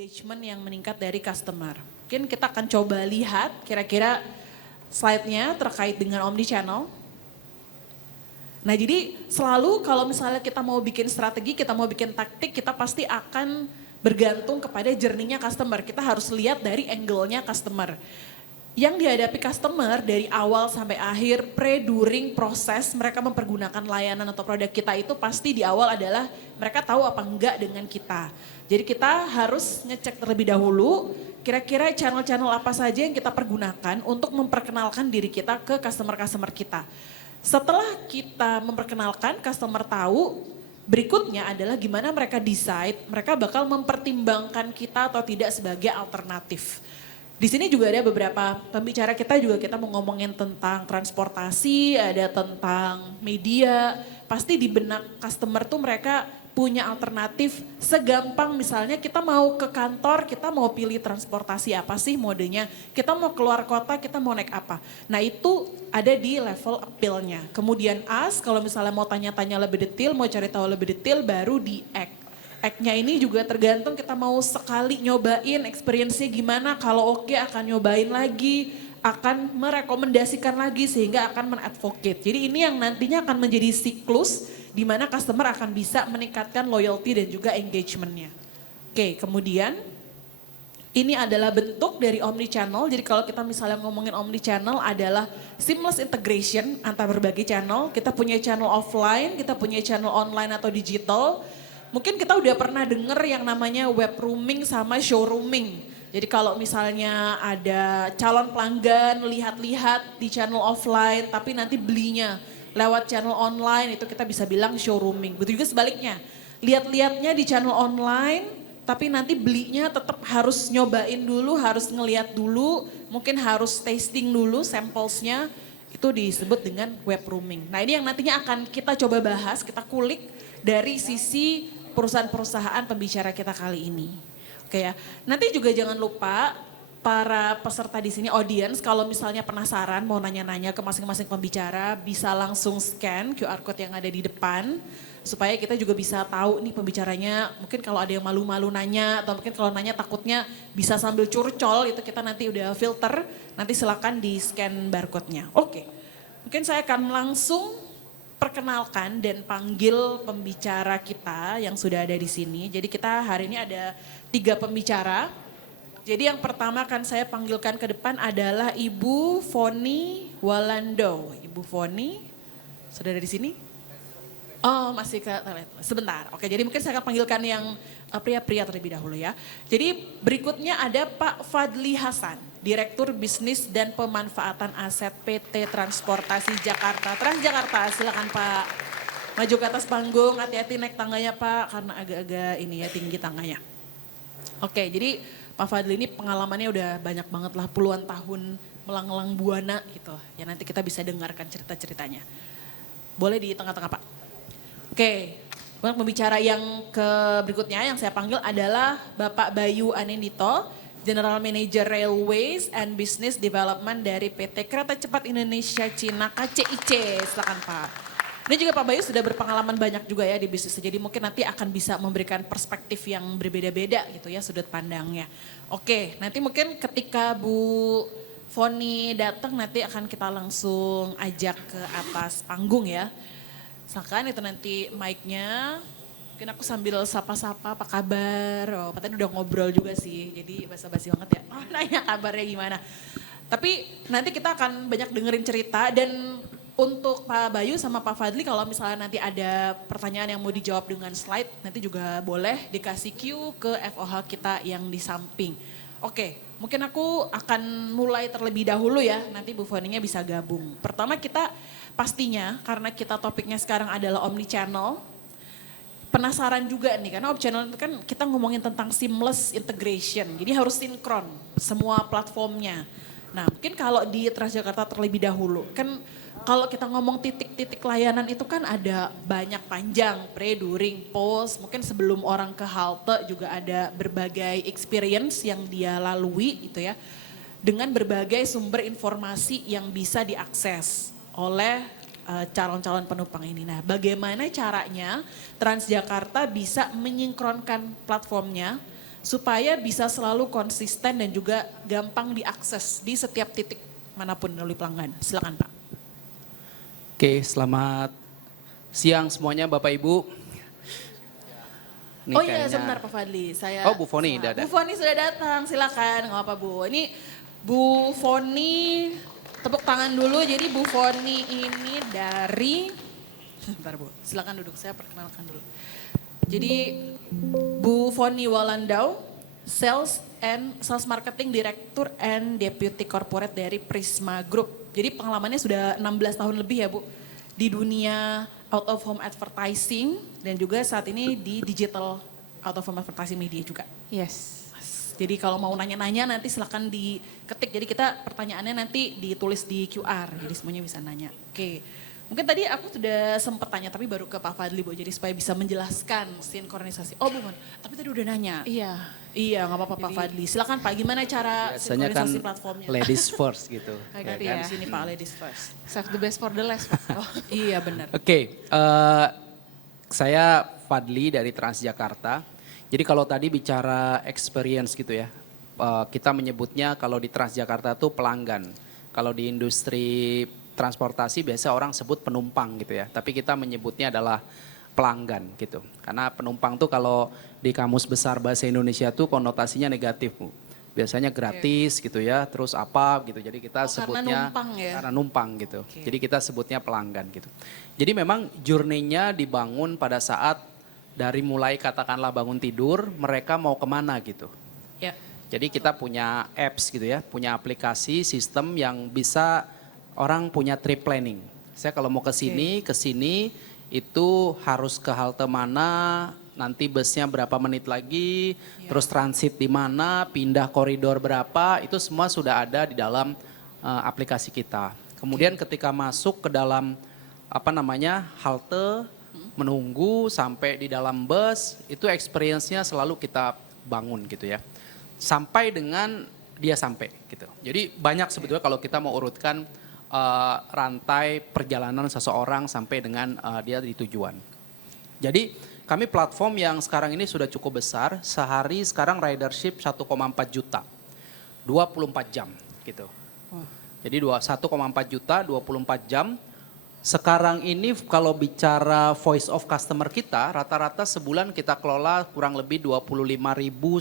engagement yang meningkat dari customer. Mungkin kita akan coba lihat kira-kira slide-nya terkait dengan omnichannel. Nah jadi selalu kalau misalnya kita mau bikin strategi, kita mau bikin taktik, kita pasti akan bergantung kepada journey-nya customer. Kita harus lihat dari angle-nya customer. Yang dihadapi customer dari awal sampai akhir, during, proses mereka mempergunakan layanan atau produk kita itu pasti di awal adalah mereka tahu apa enggak dengan kita. Jadi kita harus ngecek terlebih dahulu kira-kira channel-channel apa saja yang kita pergunakan untuk memperkenalkan diri kita ke customer-customer kita. Setelah kita memperkenalkan, customer tahu, berikutnya adalah gimana mereka decide, mereka bakal mempertimbangkan kita atau tidak sebagai alternatif. Di sini juga ada beberapa pembicara kita mau ngomongin tentang transportasi, ada tentang media. Pasti di benak customer tuh mereka punya alternatif segampang misalnya kita mau ke kantor, kita mau pilih transportasi apa sih modenya, kita mau keluar kota, kita mau naik apa. Nah itu ada di level appeal-nya. Kemudian kalau misalnya mau tanya-tanya lebih detail, mau cari tahu lebih detail baru di act. Act-nya ini juga tergantung kita mau sekali nyobain experience-nya gimana, kalau oke akan nyobain lagi, akan merekomendasikan lagi sehingga akan men-advocate. Jadi ini yang nantinya akan menjadi siklus di mana customer akan bisa meningkatkan loyalty dan juga engagement-nya. Oke, kemudian ini adalah bentuk dari omnichannel. Jadi kalau kita misalnya ngomongin omnichannel adalah seamless integration antar berbagai channel. Kita punya channel offline, kita punya channel online atau digital. Mungkin kita udah pernah denger yang namanya web rooming sama showrooming. Jadi kalau misalnya ada calon pelanggan lihat-lihat di channel offline tapi nanti belinya lewat channel online itu kita bisa bilang showrooming. Begitu juga sebaliknya, lihat-lihatnya di channel online tapi nanti belinya tetap harus nyobain dulu, harus ngeliat dulu, mungkin harus tasting dulu samplesnya, itu disebut dengan web rooming. Nah ini yang nantinya akan kita coba bahas, kita kulik dari sisi perusahaan-perusahaan pembicara kita kali ini. Oke ya. Nanti juga jangan lupa para peserta di sini audience kalau misalnya penasaran mau nanya-nanya ke masing-masing pembicara bisa langsung scan QR code yang ada di depan supaya kita juga bisa tahu nih pembicaranya. Mungkin kalau ada yang malu-malu nanya atau mungkin kalau nanya takutnya bisa sambil curcol itu kita nanti udah filter. Nanti silakan di scan barcode-nya. Oke. Mungkin saya akan langsung perkenalkan dan panggil pembicara kita yang sudah ada di sini. Jadi kita hari ini ada 3 pembicara. Jadi yang pertama akan saya panggilkan ke depan adalah Ibu Foni Walando. Ibu Foni, sudah ada di sini? Oh masih ke toilet, sebentar. Oke jadi mungkin saya akan panggilkan yang pria-pria terlebih dahulu ya. Jadi berikutnya ada Pak Fadli Hasan. Direktur Bisnis dan Pemanfaatan Aset PT Transportasi Jakarta. Transjakarta, silakan Pak. Maju ke atas panggung, hati-hati naik tangganya Pak, karena agak-agak ini ya tinggi tangganya. Oke, jadi Pak Fadli ini pengalamannya udah banyak banget lah, puluhan tahun melanglang buana gitu. Ya nanti kita bisa dengarkan cerita-ceritanya. Boleh di tengah-tengah Pak. Oke, pembicara yang berikutnya yang saya panggil adalah Bapak Bayu Anindito. General Manager Railways and Business Development dari PT Kereta Cepat Indonesia Cina KCIC. Silakan Pak. Ini juga Pak Bayu sudah berpengalaman banyak juga ya di bisnis. Jadi mungkin nanti akan bisa memberikan perspektif yang berbeda-beda gitu ya sudut pandangnya. Oke, nanti mungkin ketika Bu Foni datang nanti akan kita langsung ajak ke atas panggung ya. Silakan itu nanti mic-nya. Mungkin aku sambil sapa-sapa apa kabar, Pak tadi udah ngobrol juga sih, jadi basa-basi banget ya. Oh nanya kabarnya gimana. Tapi nanti kita akan banyak dengerin cerita dan untuk Pak Bayu sama Pak Fadli kalau misalnya nanti ada pertanyaan yang mau dijawab dengan slide, nanti juga boleh dikasih cue ke FOH kita yang di samping. Oke, mungkin aku akan mulai terlebih dahulu ya, nanti Bu Foninya bisa gabung. Pertama kita pastinya karena kita topiknya sekarang adalah omnichannel, penasaran juga nih karena omnichannel itu kan kita ngomongin tentang seamless integration. Jadi harus sinkron semua platformnya. Nah mungkin kalau di Transjakarta terlebih dahulu kan kalau kita ngomong titik-titik layanan itu kan ada banyak panjang, pre, during, post. Mungkin sebelum orang ke halte juga ada berbagai experience yang dia lalui gitu ya. Dengan berbagai sumber informasi yang bisa diakses oleh calon-calon penumpang ini. Nah, bagaimana caranya Transjakarta bisa menyinkronkan platformnya supaya bisa selalu konsisten dan juga gampang diakses di setiap titik manapun melalui pelanggan. Silakan Pak. Oke, selamat siang semuanya Bapak Ibu. Ini Oh iya kayaknya- sebentar Pak Fadli. Oh, Bu Foni udah ada. Bu Foni sudah datang, silakan. Nggak apa Bu. Ini Bu Foni, tepuk tangan dulu. Jadi Bu Foni ini dari, sebentar Bu, silakan duduk, saya perkenalkan dulu. Jadi Bu Foni Walandau, Sales Marketing Director and Deputy Corporate dari Prisma Group. Jadi pengalamannya sudah 16 tahun lebih ya Bu, di dunia out of home advertising dan juga saat ini di digital out of home advertising media juga. Yes. Jadi kalau mau nanya-nanya nanti silakan diketik. Jadi kita pertanyaannya nanti ditulis di QR. Jadi semuanya bisa nanya. Oke. Mungkin tadi aku sudah sempat tanya tapi baru ke Pak Fadli Bu. Jadi supaya bisa menjelaskan sinkronisasi. Oh bukan, tapi tadi udah nanya. Iya. Iya nggak apa-apa Pak Fadli. Silakan Pak, gimana cara Biasanya kan sinkronisasi platformnya? ladies first gitu. Kayak ya kan? di sini Pak, ladies first. Save the best for the last, Pak. Oh. Iya benar. Oke, saya Fadli dari Transjakarta. Jadi kalau tadi bicara experience gitu ya, kita menyebutnya kalau di Transjakarta tuh pelanggan. Kalau di industri transportasi biasa orang sebut penumpang gitu ya, tapi kita menyebutnya adalah pelanggan gitu. Karena penumpang tuh kalau di kamus besar bahasa Indonesia tuh konotasinya negatif Bu. Biasanya gratis gitu ya, terus apa gitu. Jadi kita sebutnya karena numpang ya? karena numpang gitu. Jadi kita sebutnya pelanggan gitu. Jadi memang journey-nya dibangun pada saat dari mulai katakanlah bangun tidur, mereka mau kemana gitu. Ya. Jadi kita punya apps gitu ya, punya aplikasi sistem yang bisa orang punya trip planning. Saya kalau mau ke sini itu harus ke halte mana, nanti busnya berapa menit lagi, terus transit di mana, pindah koridor berapa, itu semua sudah ada di dalam aplikasi kita. Kemudian ketika masuk ke dalam halte, menunggu sampai di dalam bus, itu experience-nya selalu kita bangun gitu ya. Sampai dengan dia sampai gitu. Jadi banyak sebetulnya kalau kita mau urutkan rantai perjalanan seseorang sampai dengan dia di tujuan. Jadi kami platform yang sekarang ini sudah cukup besar, sehari sekarang ridership 1,4 juta, 24 jam gitu. Jadi 1,4 juta, 24 jam. Sekarang ini kalau bicara voice of customer kita, rata-rata sebulan kita kelola kurang lebih 25.000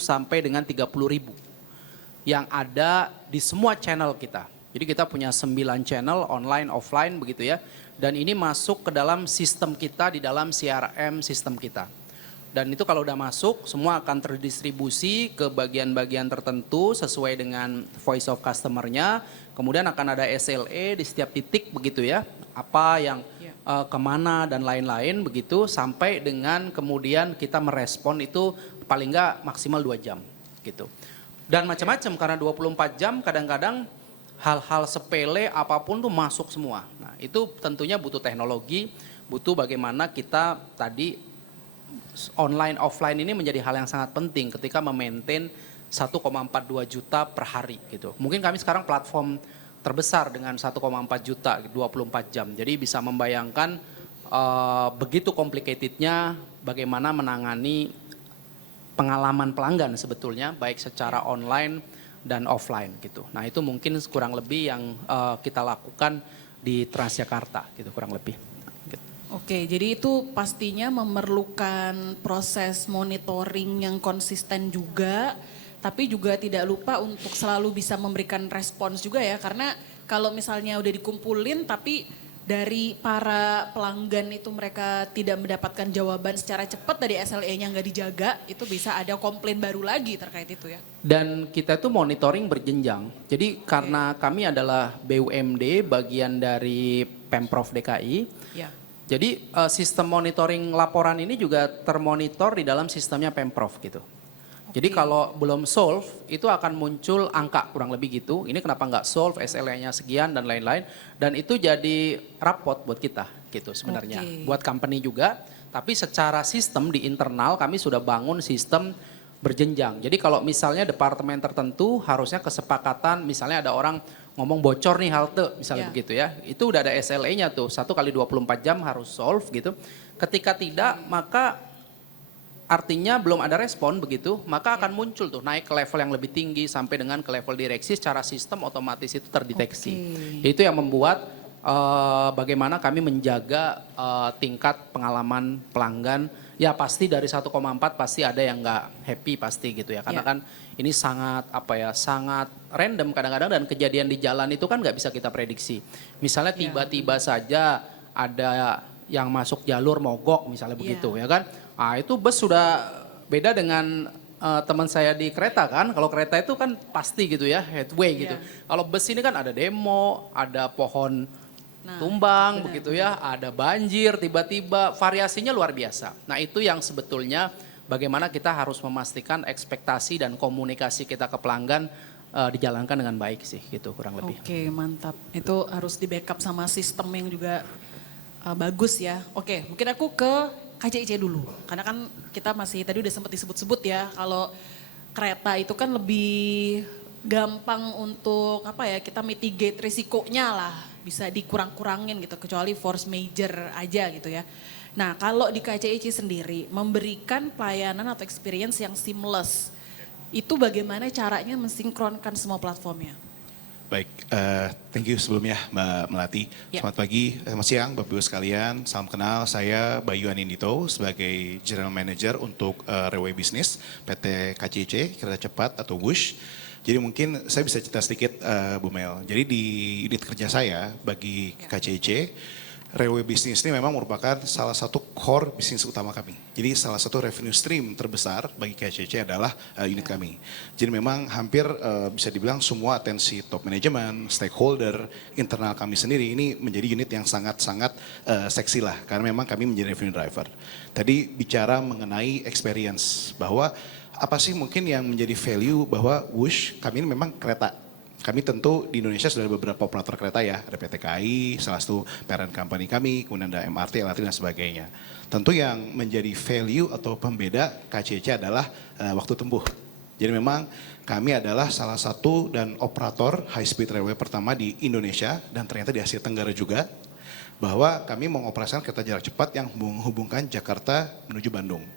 sampai dengan 30.000 yang ada di semua channel kita. Jadi kita punya 9 channel online, offline begitu ya. Dan ini masuk ke dalam sistem kita di dalam CRM sistem kita. Dan itu kalau udah masuk semua akan terdistribusi ke bagian-bagian tertentu sesuai dengan voice of customer-nya. Kemudian akan ada SLA di setiap titik begitu ya. Apa yang kemana dan lain-lain begitu. Sampai dengan kemudian kita merespon itu paling enggak maksimal 2 jam gitu. Dan macam-macam karena 24 jam kadang-kadang hal-hal sepele apapun tuh masuk semua. Nah itu tentunya butuh teknologi, butuh bagaimana kita tadi online offline ini menjadi hal yang sangat penting ketika memaintain 1,42 juta per hari gitu. Mungkin kami sekarang platform terbesar dengan 1,4 juta 24 jam. Jadi bisa membayangkan begitu complicatednya bagaimana menangani pengalaman pelanggan sebetulnya baik secara online dan offline gitu. Nah itu mungkin kurang lebih yang kita lakukan di Transjakarta gitu kurang lebih. Gitu. Oke, jadi itu pastinya memerlukan proses monitoring yang konsisten juga, tapi juga tidak lupa untuk selalu bisa memberikan respons juga ya, karena kalau misalnya udah dikumpulin tapi dari para pelanggan itu mereka tidak mendapatkan jawaban secara cepat dari SLA-nya nggak dijaga, itu bisa ada komplain baru lagi terkait itu ya. Dan kita itu monitoring berjenjang. Jadi karena kami adalah BUMD, bagian dari Pemprov DKI. Ya. Jadi sistem monitoring laporan ini juga termonitor di dalam sistemnya Pemprov gitu. Jadi kalau belum solve itu akan muncul angka kurang lebih gitu. Ini kenapa nggak solve, SLA-nya sekian dan lain-lain. Dan itu jadi rapot buat kita gitu sebenarnya. Buat company juga. Tapi secara sistem di internal kami sudah bangun sistem berjenjang. Jadi kalau misalnya departemen tertentu harusnya kesepakatan misalnya ada orang ngomong bocor nih halte misalnya begitu ya. Itu udah ada SLA-nya tuh 1 kali 24 jam harus solve gitu. Ketika tidak maka artinya belum ada respon begitu, maka akan muncul tuh naik ke level yang lebih tinggi sampai dengan ke level direksi secara sistem otomatis itu terdeteksi. Itu yang membuat bagaimana kami menjaga tingkat pengalaman pelanggan. Ya pasti dari 1,4 pasti ada yang nggak happy pasti gitu ya. Karena kan ini sangat sangat random kadang-kadang dan kejadian di jalan itu kan nggak bisa kita prediksi. Misalnya tiba-tiba saja ada yang masuk jalur mogok misalnya begitu ya kan. Ah itu bus sudah beda dengan teman saya di kereta kan. Kalau kereta itu kan pasti gitu ya headway gitu. Kalau bus ini kan ada demo, ada pohon tumbang begitu ya, ada banjir tiba-tiba, variasinya luar biasa. Nah itu yang sebetulnya bagaimana kita harus memastikan ekspektasi dan komunikasi kita ke pelanggan dijalankan dengan baik sih gitu kurang lebih. Oke mantap, itu harus di backup sama sistem yang juga bagus ya. Oke mungkin aku ke KCIC dulu, karena kan kita masih tadi udah sempat disebut-sebut ya kalau kereta itu kan lebih gampang untuk kita mitigate risikonya lah, bisa dikurang-kurangin gitu kecuali force major aja gitu ya. Nah kalau di KCIC sendiri memberikan pelayanan atau experience yang seamless, itu bagaimana caranya mensinkronkan semua platformnya? Baik, thank you sebelumnya Mbak Melati. Selamat pagi, selamat siang Bapak Ibu sekalian. Salam kenal, saya Bayu Anindito sebagai General Manager untuk Railway Business PT KCIC, Kereta Cepat atau WUSH. Jadi mungkin saya bisa cerita sedikit Bu Mel. Jadi di unit kerja saya bagi KCIC, Railway Business ini memang merupakan salah satu core bisnis utama kami. Jadi salah satu revenue stream terbesar bagi KCC adalah unit kami. Jadi memang hampir bisa dibilang semua atensi top manajemen, stakeholder, internal kami sendiri ini menjadi unit yang sangat-sangat seksi lah. Karena memang kami menjadi revenue driver. Tadi bicara mengenai experience bahwa apa sih mungkin yang menjadi value bahwa WUSH kami ini memang kereta. Kami tentu di Indonesia sudah ada beberapa operator kereta ya, ada PT KAI, salah satu parent company kami, kemudian ada MRT, LRT dan sebagainya. Tentu yang menjadi value atau pembeda KCC adalah waktu tempuh. Jadi memang kami adalah salah satu dan operator high speed railway pertama di Indonesia dan ternyata di Asia Tenggara juga, bahwa kami mengoperasikan kereta jarak cepat yang menghubungkan Jakarta menuju Bandung.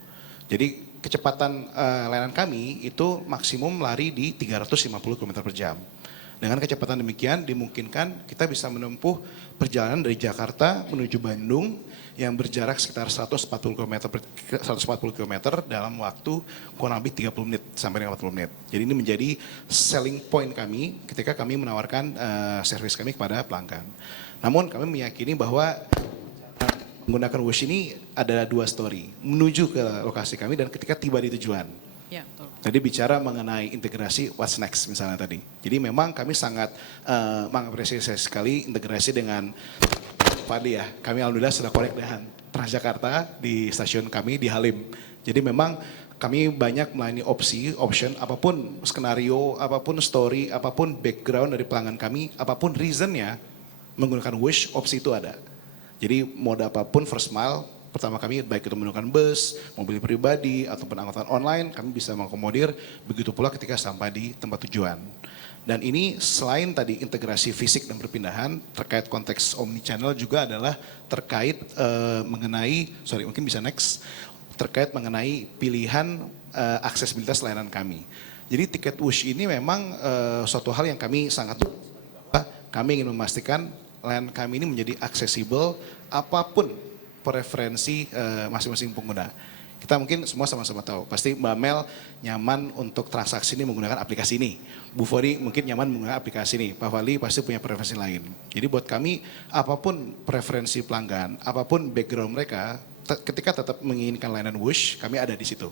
Jadi kecepatan layanan kami itu maksimum lari di 350 km per jam. Dengan kecepatan demikian dimungkinkan kita bisa menempuh perjalanan dari Jakarta menuju Bandung yang berjarak sekitar 140 km dalam waktu kurang lebih 30 menit sampai 50 menit. Jadi ini menjadi selling point kami ketika kami menawarkan servis kami kepada pelanggan. Namun kami meyakini bahwa menggunakan WUSH ini ada dua story, menuju ke lokasi kami dan ketika tiba di tujuan. Ya, betul. Tadi bicara mengenai integrasi what's next misalnya tadi. Jadi memang kami sangat mengapresiasi sekali integrasi dengan Fadli ya. Kami alhamdulillah sudah connect dengan Transjakarta di stasiun kami di Halim. Jadi memang kami banyak melayani option, apapun skenario, apapun story, apapun background dari pelanggan kami, apapun reasonnya menggunakan WUSH, opsi itu ada. Jadi mode apapun first mile, pertama kami baik itu menggunakan bus, mobil pribadi, ataupun angkutan online, kami bisa mengakomodir, begitu pula ketika sampai di tempat tujuan. Dan ini selain tadi integrasi fisik dan perpindahan, terkait konteks omnichannel juga adalah terkait mungkin bisa next, terkait mengenai pilihan aksesibilitas layanan kami. Jadi tiket WUSH ini memang suatu hal yang kami sangat kami ingin memastikan layanan kami ini menjadi aksesibel apapun preferensi masing-masing pengguna. Kita mungkin semua sama-sama tahu, pasti Mbak Mel nyaman untuk transaksi ini menggunakan aplikasi ini. Bu Fori mungkin nyaman menggunakan aplikasi ini, Pak Fali pasti punya preferensi lain. Jadi buat kami, apapun preferensi pelanggan, apapun background mereka, ketika tetap menginginkan layanan WUSH, kami ada di situ.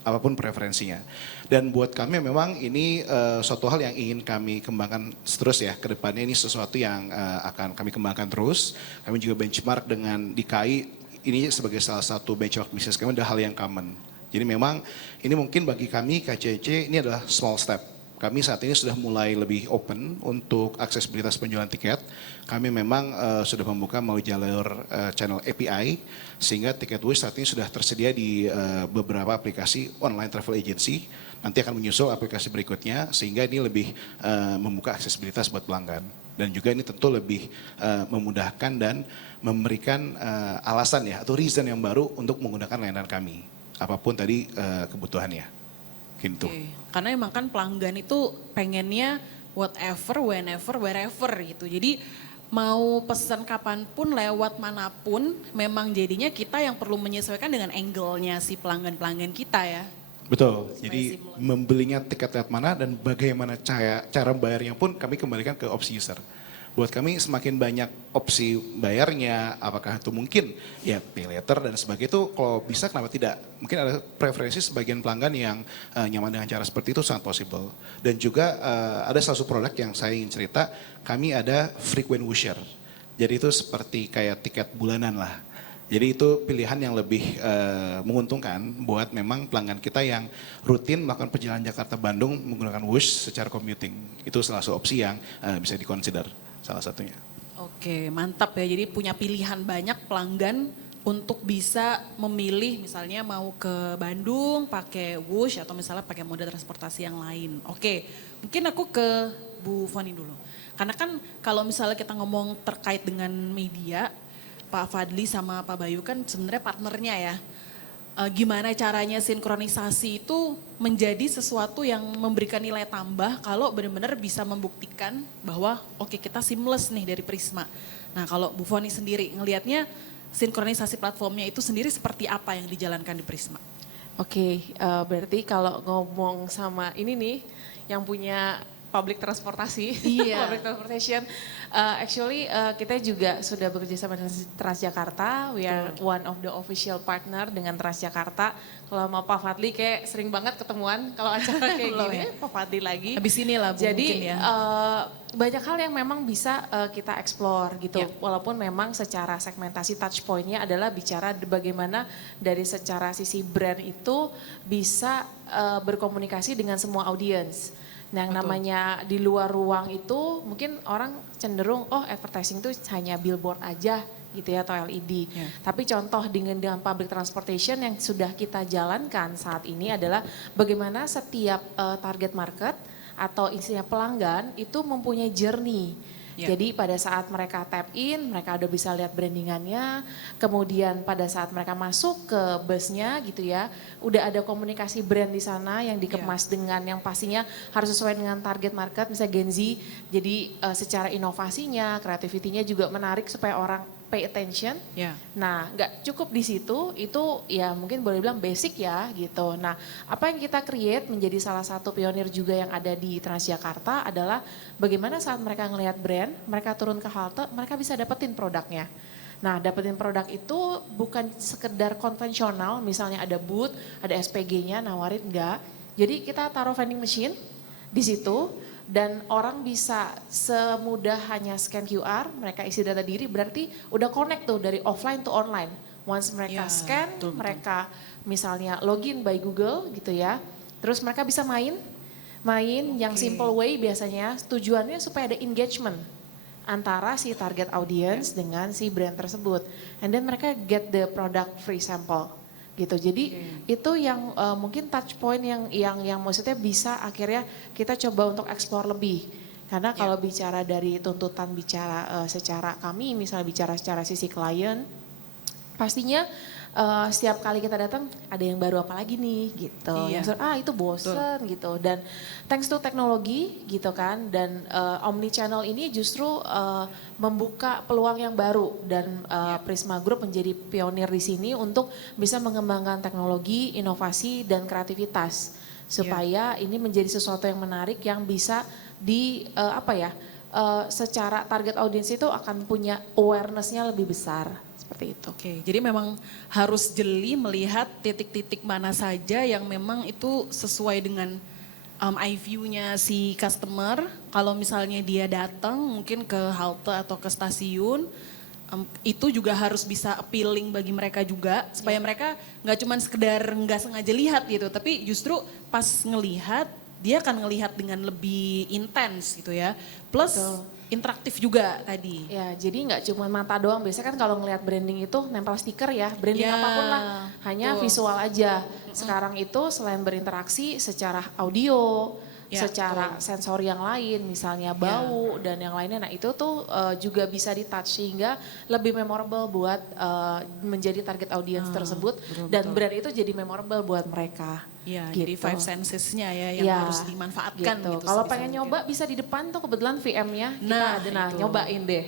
Apapun preferensinya. Dan buat kami memang ini suatu hal yang ingin kami kembangkan terus ya. Kedepannya ini sesuatu yang akan kami kembangkan terus. Kami juga benchmark dengan DKI, ini sebagai salah satu benchmark bisnis kami adalah hal yang common. Jadi memang ini mungkin bagi kami KCC ini adalah small step. Kami saat ini sudah mulai lebih open untuk aksesibilitas penjualan tiket. Kami memang sudah membuka melalui jalur channel API, sehingga tiket WUSH saat ini sudah tersedia di beberapa aplikasi online travel agency. Nanti akan menyusul aplikasi berikutnya, sehingga ini lebih membuka aksesibilitas buat pelanggan. Dan juga ini tentu lebih memudahkan dan memberikan alasan ya, atau reason yang baru untuk menggunakan layanan kami. apapun tadi kebutuhannya. Gitu. Oke. Karena emang kan pelanggan itu pengennya whatever, whenever, wherever gitu. Jadi mau pesan kapanpun, lewat manapun, memang jadinya kita yang perlu menyesuaikan dengan angle-nya si pelanggan-pelanggan kita ya. Betul, Supaya jadi seamless. membelinya tiket lewat mana dan bagaimana cara bayarnya pun kami kembalikan ke opsi user. Buat kami semakin banyak opsi bayarnya, apakah itu mungkin ya pay later dan sebagainya itu kalau bisa kenapa tidak. Mungkin ada preferensi sebagian pelanggan yang nyaman dengan cara seperti itu sangat possible. Dan juga ada salah satu produk yang saya ingin cerita, kami ada frequent wisher. Jadi itu seperti kayak tiket bulanan lah. Jadi itu pilihan yang lebih menguntungkan buat memang pelanggan kita yang rutin melakukan perjalanan Jakarta-Bandung menggunakan Wush secara commuting. Itu salah satu opsi yang bisa dikonsider salah satunya. Oke, mantap ya. Jadi punya pilihan banyak pelanggan untuk bisa memilih misalnya mau ke Bandung pakai Wush atau misalnya pakai moda transportasi yang lain. Oke, mungkin aku ke Bu Foni dulu. Karena kan kalau misalnya kita ngomong terkait dengan media, Pak Fadli sama Pak Bayu kan sebenarnya partnernya ya. Gimana caranya sinkronisasi itu menjadi sesuatu yang memberikan nilai tambah kalau benar-benar bisa membuktikan bahwa oke kita seamless nih dari Prisma. Nah kalau Bu Foni sendiri ngelihatnya sinkronisasi platformnya itu sendiri seperti apa yang dijalankan di Prisma? Oke, berarti kalau ngomong sama ini nih yang punya public transportasi, Iya. public transportation, actually kita juga sudah bekerja sama dengan Transjakarta. We are one of the official partner dengan Transjakarta. Kalau mau Pak Fadli kayak sering banget ketemuan kalau acara kayak Belum gini, ya? Pak Fadli lagi. Habis ini lah Bu Jadi mungkin ya. banyak hal yang memang bisa kita explore gitu. Ya. Walaupun memang secara segmentasi touch point-nya adalah bicara bagaimana dari secara sisi brand itu bisa berkomunikasi dengan semua audiens. Nah, yang Betul. namanya di luar ruang itu mungkin orang cenderung oh advertising itu hanya billboard aja gitu ya atau LED. Ya. Tapi contoh dengan public transportation yang sudah kita jalankan saat ini adalah bagaimana setiap target market atau isinya pelanggan itu mempunyai journey. Ya. Jadi pada saat mereka tap in, mereka udah bisa lihat brandingannya. Kemudian pada saat mereka masuk ke busnya gitu ya, udah ada komunikasi brand di sana yang dikemas dengan yang pastinya harus sesuai dengan target market, misalnya Gen Z. Jadi secara inovasinya, kreativitinya juga menarik supaya orang pay attention. Ya. Nah, nggak cukup di situ, itu ya mungkin boleh bilang basic ya gitu. Nah, apa yang kita create menjadi salah satu pionir juga yang ada di Transjakarta adalah bagaimana saat mereka ngelihat brand, mereka turun ke halte, mereka bisa dapetin produknya. Nah, dapetin produk itu bukan sekedar konvensional, misalnya ada booth, ada SPG-nya, nawarin enggak. Jadi kita taruh vending machine di situ, dan orang bisa semudah hanya scan QR, mereka isi data diri, berarti udah connect tuh dari offline to online. Once mereka Ya, scan, betul. mereka misalnya login by Google gitu ya, terus mereka bisa main yang Oke. simple way biasanya, tujuannya supaya ada engagement antara si target audience dengan si brand tersebut. And then mereka get the product free sample gitu. Jadi itu yang mungkin touch point yang maksudnya bisa akhirnya kita coba untuk explore lebih. Karena kalau bicara dari tuntutan bicara secara kami misalnya bicara secara sisi klien, pastinya setiap kali kita datang ada yang baru apa lagi nih gitu. Iya. Yang itu bosen gitu. Dan thanks to teknologi gitu kan dan omni channel ini justru membuka peluang yang baru dan Prisma Group menjadi pionir di sini untuk bisa mengembangkan teknologi, inovasi dan kreativitas supaya ini menjadi sesuatu yang menarik yang bisa secara target audiens itu akan punya awareness-nya lebih besar. Seperti itu. Oke, jadi memang harus jeli melihat titik-titik mana saja yang memang itu sesuai dengan eye view-nya si customer. Kalau misalnya dia datang mungkin ke halte atau ke stasiun, itu juga harus bisa appealing bagi mereka juga. Supaya mereka nggak cuma sekedar nggak sengaja lihat gitu, tapi justru pas ngelihat, dia akan ngelihat dengan lebih intens gitu ya. Plus interaktif juga tadi. Ya, jadi nggak cuma mata doang. Biasanya kan kalau ngelihat branding itu nempel stiker ya, branding Ya, apapun lah, hanya betul. visual aja. Sekarang itu selain berinteraksi secara audio, Ya, secara sensori yang lain, misalnya bau dan yang lainnya. Nah itu tuh juga bisa di-touch sehingga lebih memorable buat menjadi target audience tersebut. Dan brand itu jadi memorable buat mereka. Ya, gitu. jadi five senses-nya ya yang Ya, harus dimanfaatkan gitu. Kalau sebisa pengen mungkin. nyoba bisa di depan tuh kebetulan VM-nya kita Nah, ada. Nah itu. nyobain deh.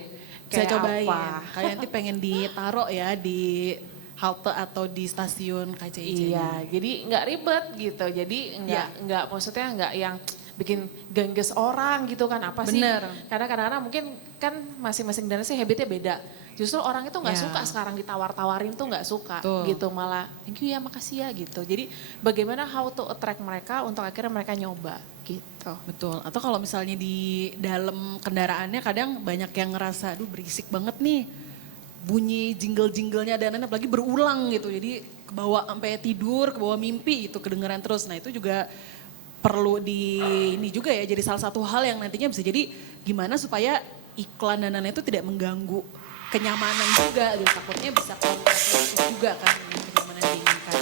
Saya Kayak cobain. apa. Kayak nanti pengen ditaruh ya di halte atau di stasiun KCIC. Iya, jadi nggak ribet gitu. Jadi nggak maksudnya nggak yang bikin gengges orang gitu kan, apa sih? Bener. Karena kadang-kadang mungkin kan masing-masing dana sih habitnya beda. Justru orang itu nggak Ya. suka sekarang ditawar-tawarin tuh nggak suka Betul. gitu, malah thank you ya, makasih ya gitu. Jadi bagaimana how to attract mereka untuk akhirnya mereka nyoba gitu. Betul. Atau kalau misalnya di dalam kendaraannya kadang banyak yang ngerasa, aduh berisik banget nih. Bunyi jingle-jinglenya dan apalagi berulang gitu. Jadi kebawa sampai tidur, kebawa mimpi itu kedengeran terus. Nah itu juga perlu ini juga ya, jadi salah satu hal yang nantinya bisa jadi gimana supaya iklan dan lain-lain itu tidak mengganggu kenyamanan juga gitu. Takutnya bisa kontraproduktif juga kan dengan kenyamanan yang diinginkan.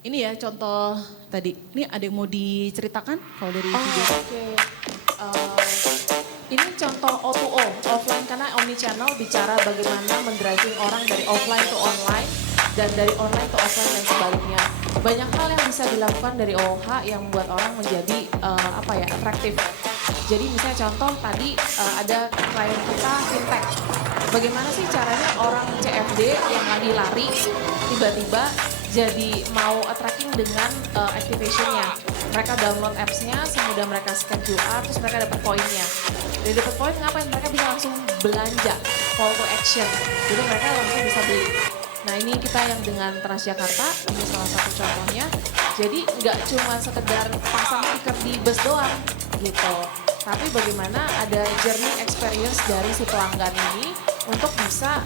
Ini ya contoh tadi, ini ada yang mau diceritakan kalau dari video? Oke. Ini contoh O2O, offline karena omnichannel bicara bagaimana mendriving orang dari offline to online dan dari online to offline dan sebaliknya. Banyak hal yang bisa dilakukan dari OOH yang membuat orang menjadi atraktif. Jadi misalnya contoh tadi ada klien kita fintech. Bagaimana sih caranya orang CFD yang lagi lari tiba-tiba jadi mau tracking dengan activation-nya. Mereka download apps-nya, semudah mereka scan QR, terus mereka dapat poinnya. Dari dapat poin ngapain? Mereka bisa langsung belanja, call to action. Jadi mereka langsung bisa beli. Nah ini kita yang dengan Transjakarta, ini salah satu contohnya. Jadi nggak cuma sekedar pasang stiker di bus doang gitu. Tapi bagaimana ada journey experience dari si pelanggan ini untuk bisa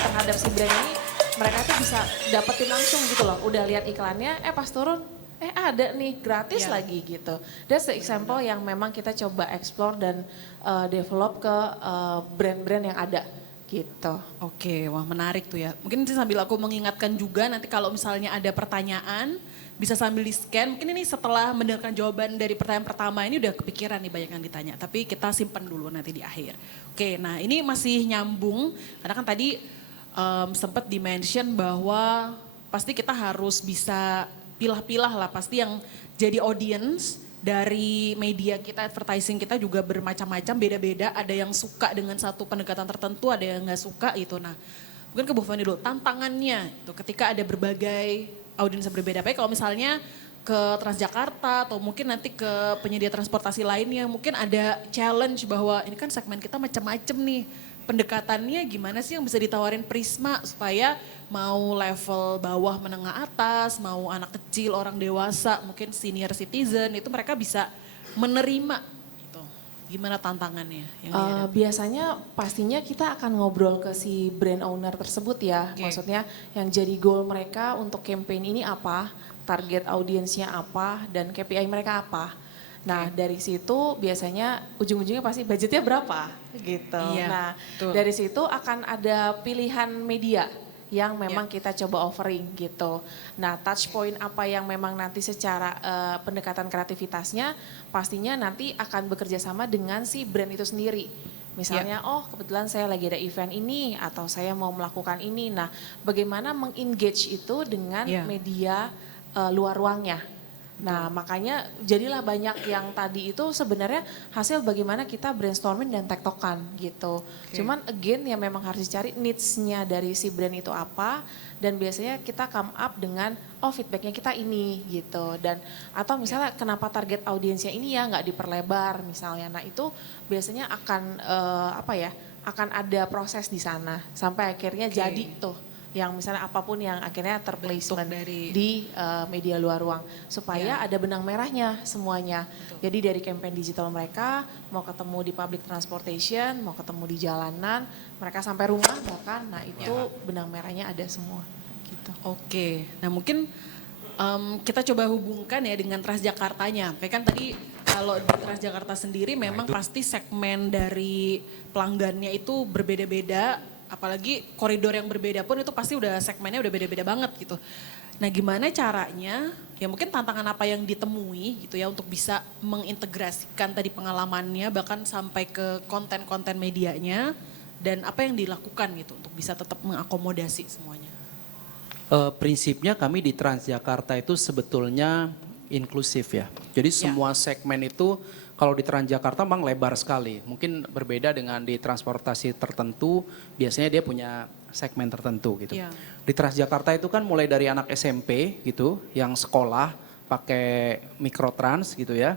terhadap si brand ini mereka tuh bisa dapetin langsung gitu loh. Udah lihat iklannya, pas turun, ada nih gratis lagi gitu. That's the example yang memang kita coba explore dan develop ke brand-brand yang ada gitu. Oke, wah menarik tuh ya. Mungkin sambil aku mengingatkan juga nanti kalau misalnya ada pertanyaan bisa sambil di-scan. Mungkin ini setelah mendengarkan jawaban dari pertanyaan pertama ini udah kepikiran nih banyak yang ditanya. Tapi kita simpan dulu nanti di akhir. Oke, nah ini masih nyambung. Karena kan tadi sempat di-mention bahwa pasti kita harus bisa pilah-pilah lah. Pasti yang jadi audience dari media kita, advertising kita juga bermacam-macam, beda-beda. Ada yang suka dengan satu pendekatan tertentu, ada yang nggak suka gitu. Nah mungkin ke Bu Fani dulu, tantangannya itu ketika ada berbagai audiens yang berbeda. Baik kalau misalnya ke Transjakarta atau mungkin nanti ke penyedia transportasi lainnya, mungkin ada challenge bahwa ini kan segmen kita macam-macam nih. Pendekatannya gimana sih yang bisa ditawarin Prisma supaya mau level bawah menengah atas, mau anak kecil, orang dewasa, mungkin senior citizen itu mereka bisa menerima gitu. Gimana tantangannya? Biasanya pastinya kita akan ngobrol ke si brand owner tersebut ya. Maksudnya yang jadi goal mereka untuk campaign ini apa, target audiensnya apa, dan KPI mereka apa. Nah dari situ biasanya ujung-ujungnya pasti budgetnya berapa gitu. Iya, Nah betul. dari situ akan ada pilihan media yang memang kita coba offering gitu. Nah touch point apa yang memang nanti secara pendekatan kreativitasnya pastinya nanti akan bekerja sama dengan si brand itu sendiri. Misalnya kebetulan saya lagi ada event ini atau saya mau melakukan ini. Nah bagaimana mengengage itu dengan media luar ruangnya. Nah makanya jadilah banyak yang tadi itu sebenarnya hasil bagaimana kita brainstorming dan tektokan gitu. Cuman again ya memang harus dicari needs-nya dari si brand itu apa. Dan biasanya kita come up dengan feedbacknya kita ini gitu. Dan atau misalnya kenapa target audiensnya ini ya nggak diperlebar misalnya. Nah itu biasanya akan akan ada proses di sana sampai akhirnya jadi tuh. Yang misalnya apapun yang akhirnya terplacement di media luar ruang. Supaya ada benang merahnya semuanya. Jadi dari campaign digital mereka mau ketemu di public transportation, mau ketemu di jalanan, mereka sampai rumah bahkan, nah itu benang merahnya ada semua. Gitu. Oke, nah mungkin kita coba hubungkan ya dengan Transjakartanya. Kayak kan tadi kalau di Transjakarta sendiri memang pasti segmen dari pelanggannya itu berbeda-beda. Apalagi koridor yang berbeda pun itu pasti udah segmennya udah beda-beda banget gitu. Nah gimana caranya, ya mungkin tantangan apa yang ditemui gitu ya untuk bisa mengintegrasikan tadi pengalamannya bahkan sampai ke konten-konten medianya dan apa yang dilakukan gitu untuk bisa tetap mengakomodasi semuanya. Prinsipnya kami di Transjakarta itu sebetulnya inklusif ya. Jadi semua segmen itu kalau di Transjakarta memang lebar sekali. Mungkin berbeda dengan di transportasi tertentu, biasanya dia punya segmen tertentu gitu. Ya. Di Transjakarta itu kan mulai dari anak SMP gitu, yang sekolah pakai mikrotrans gitu ya,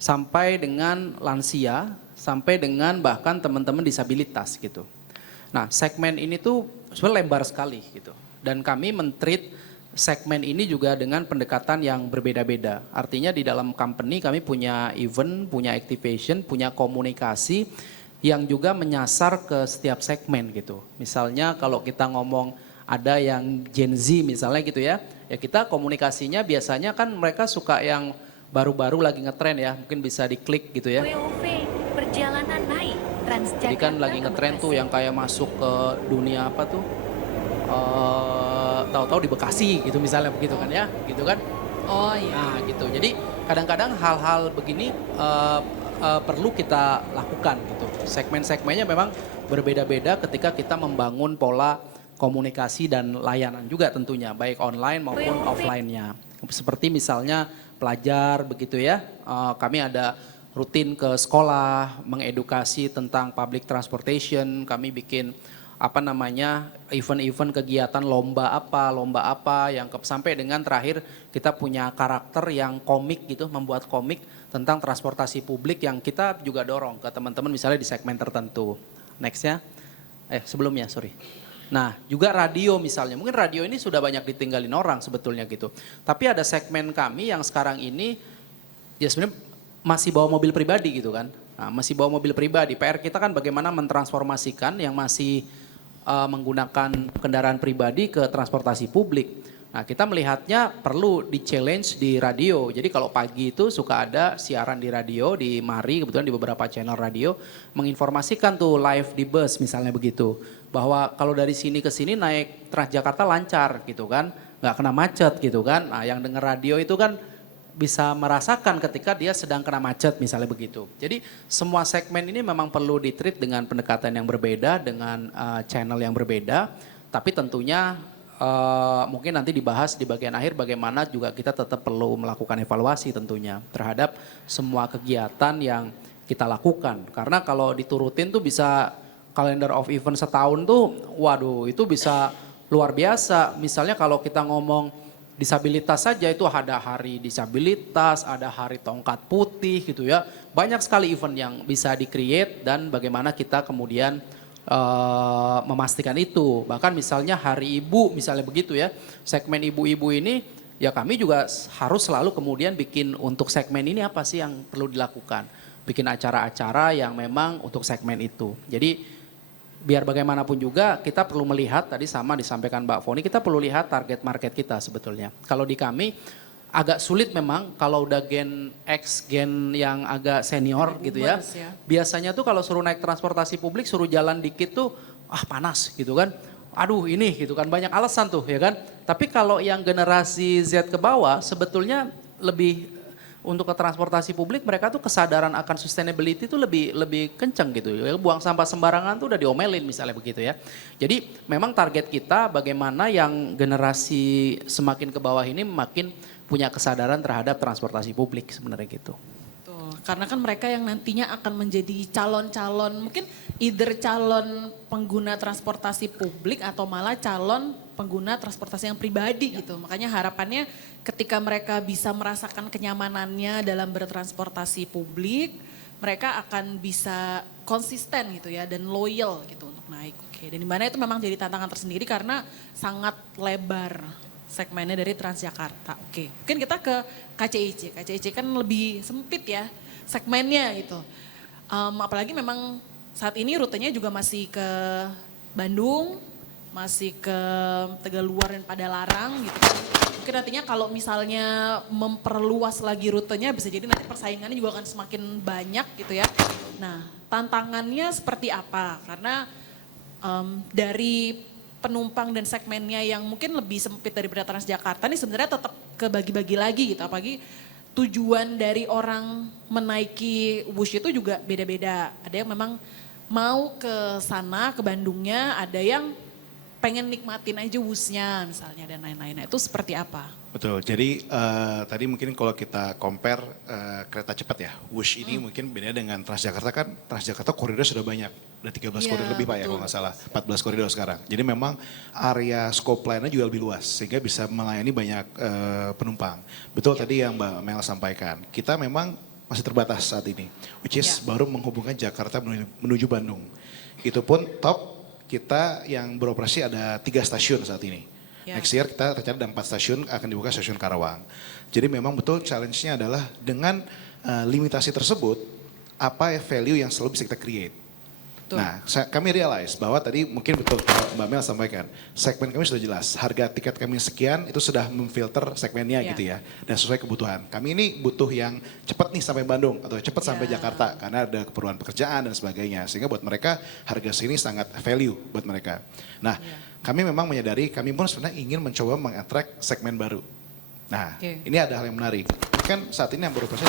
sampai dengan lansia, sampai dengan bahkan teman-teman disabilitas gitu. Nah segmen ini tuh sebenarnya lebar sekali gitu. Dan kami men-treat segmen ini juga dengan pendekatan yang berbeda-beda. Artinya di dalam company kami punya event, punya activation, punya komunikasi yang juga menyasar ke setiap segmen gitu. Misalnya kalau kita ngomong ada yang Gen Z misalnya gitu ya, ya kita komunikasinya biasanya kan mereka suka yang baru-baru lagi ngetren ya, mungkin bisa diklik gitu ya. WOV, perjalanan naik Transjakarta. Jadi kan lagi ngetren tuh yang kayak masuk ke dunia apa tuh? Tahu-tahu di Bekasi gitu misalnya begitu kan ya, gitu kan. Oh iya. Nah gitu, jadi kadang-kadang hal-hal begini perlu kita lakukan gitu. Segmen-segmennya memang berbeda-beda ketika kita membangun pola komunikasi dan layanan juga tentunya, baik online maupun offline-nya. Seperti misalnya pelajar begitu ya, kami ada rutin ke sekolah, mengedukasi tentang public transportation, kami bikin event-event kegiatan lomba apa yang sampai dengan terakhir kita punya karakter yang komik gitu, membuat komik tentang transportasi publik yang kita juga dorong ke teman-teman misalnya di segmen tertentu. Nextnya, sebelumnya sorry. Nah juga radio misalnya, mungkin radio ini sudah banyak ditinggalin orang sebetulnya gitu. Tapi ada segmen kami yang sekarang ini ya sebenarnya masih bawa mobil pribadi gitu kan. Nah, masih bawa mobil pribadi, PR kita kan bagaimana mentransformasikan yang masih menggunakan kendaraan pribadi ke transportasi publik. Nah kita melihatnya perlu di-challenge di radio. Jadi kalau pagi itu suka ada siaran di radio, di Mari kebetulan di beberapa channel radio, menginformasikan tuh live di bus misalnya begitu. Bahwa kalau dari sini ke sini naik Transjakarta lancar gitu kan, nggak kena macet gitu kan. Nah yang denger radio itu kan bisa merasakan ketika dia sedang kena macet misalnya begitu. Jadi semua segmen ini memang perlu di-treat dengan pendekatan yang berbeda, dengan channel yang berbeda. Tapi tentunya mungkin nanti dibahas di bagian akhir bagaimana juga kita tetap perlu melakukan evaluasi tentunya terhadap semua kegiatan yang kita lakukan. Karena kalau diturutin tuh bisa calendar of event setahun tuh, waduh itu bisa luar biasa. Misalnya kalau kita ngomong disabilitas saja itu ada hari disabilitas, ada hari tongkat putih gitu ya. Banyak sekali event yang bisa di-create dan bagaimana kita kemudian memastikan itu. Bahkan misalnya hari ibu misalnya begitu ya. Segmen ibu-ibu ini ya kami juga harus selalu kemudian bikin untuk segmen ini apa sih yang perlu dilakukan. Bikin acara-acara yang memang untuk segmen itu. Jadi biar bagaimanapun juga kita perlu melihat, tadi sama disampaikan Mbak Foni, kita perlu lihat target market kita sebetulnya. Kalau di kami agak sulit memang kalau udah gen X, gen yang agak senior gitu ya. Biasanya tuh kalau suruh naik transportasi publik, suruh jalan dikit tuh, panas gitu kan. Aduh ini gitu kan, banyak alasan tuh ya kan. Tapi kalau yang generasi Z ke bawah sebetulnya lebih untuk ke transportasi publik mereka tuh kesadaran akan sustainability itu lebih kenceng gitu. Buang sampah sembarangan tuh udah diomelin misalnya begitu ya. Jadi memang target kita bagaimana yang generasi semakin ke bawah ini makin punya kesadaran terhadap transportasi publik sebenarnya gitu. Tuh, karena kan mereka yang nantinya akan menjadi calon-calon, mungkin either calon pengguna transportasi publik atau malah calon pengguna transportasi yang pribadi gitu. Makanya harapannya ketika mereka bisa merasakan kenyamanannya dalam bertransportasi publik, mereka akan bisa konsisten gitu ya dan loyal gitu untuk naik. Oke, dan di mana itu memang jadi tantangan tersendiri karena sangat lebar segmennya dari Transjakarta. Oke, mungkin kita ke KCIC. KCIC kan lebih sempit ya segmennya gitu. Apalagi memang saat ini rutenya juga masih ke Bandung, masih ke Tegaluar dan Padalarang gitu. Mungkin nantinya kalau misalnya memperluas lagi rutenya bisa jadi nanti persaingannya juga akan semakin banyak gitu ya. Nah tantangannya seperti apa? Karena dari penumpang dan segmennya yang mungkin lebih sempit daripada Transjakarta nih sebenarnya tetap kebagi-bagi lagi gitu. Apalagi tujuan dari orang menaiki Wush itu juga beda-beda. Ada yang memang mau ke sana, ke Bandungnya, ada yang pengen nikmatin aja Wushnya misalnya dan lain-lain. Nah, itu seperti apa? Betul, jadi tadi mungkin kalau kita compare kereta cepat ya, Wush ini mungkin beda dengan Transjakarta kan, Transjakarta koridor sudah banyak, ada 13 Iya, koridor lebih Pak ya betul. kalau nggak salah, 14 koridor sekarang. Jadi memang area scope lainnya juga lebih luas, sehingga bisa melayani banyak penumpang. Betul tadi yang Mbak Mel sampaikan, kita memang masih terbatas saat ini, which is baru menghubungkan Jakarta menuju Bandung. Itu pun top kita yang beroperasi ada 3 stasiun saat ini. Ya. Next year kita rencana ada 4 stasiun, akan dibuka stasiun Karawang. Jadi memang betul challenge-nya adalah dengan limitasi tersebut, apa value yang selalu bisa kita create. Betul. Nah, kami realize bahwa tadi mungkin betul Mbak Mel sampaikan, segmen kami sudah jelas, harga tiket kami sekian itu sudah memfilter segmennya Ya. gitu ya, dan sesuai kebutuhan. Kami ini butuh yang cepat nih sampai Bandung atau cepat sampai Ya. Jakarta karena ada keperluan pekerjaan dan sebagainya. Sehingga buat mereka harga sini sangat value buat mereka. Nah, kami memang menyadari, kami pun sebenarnya ingin mencoba mengattract segmen baru. Nah, Oke. ini ada hal yang menarik. Kan saat ini yang beroperasi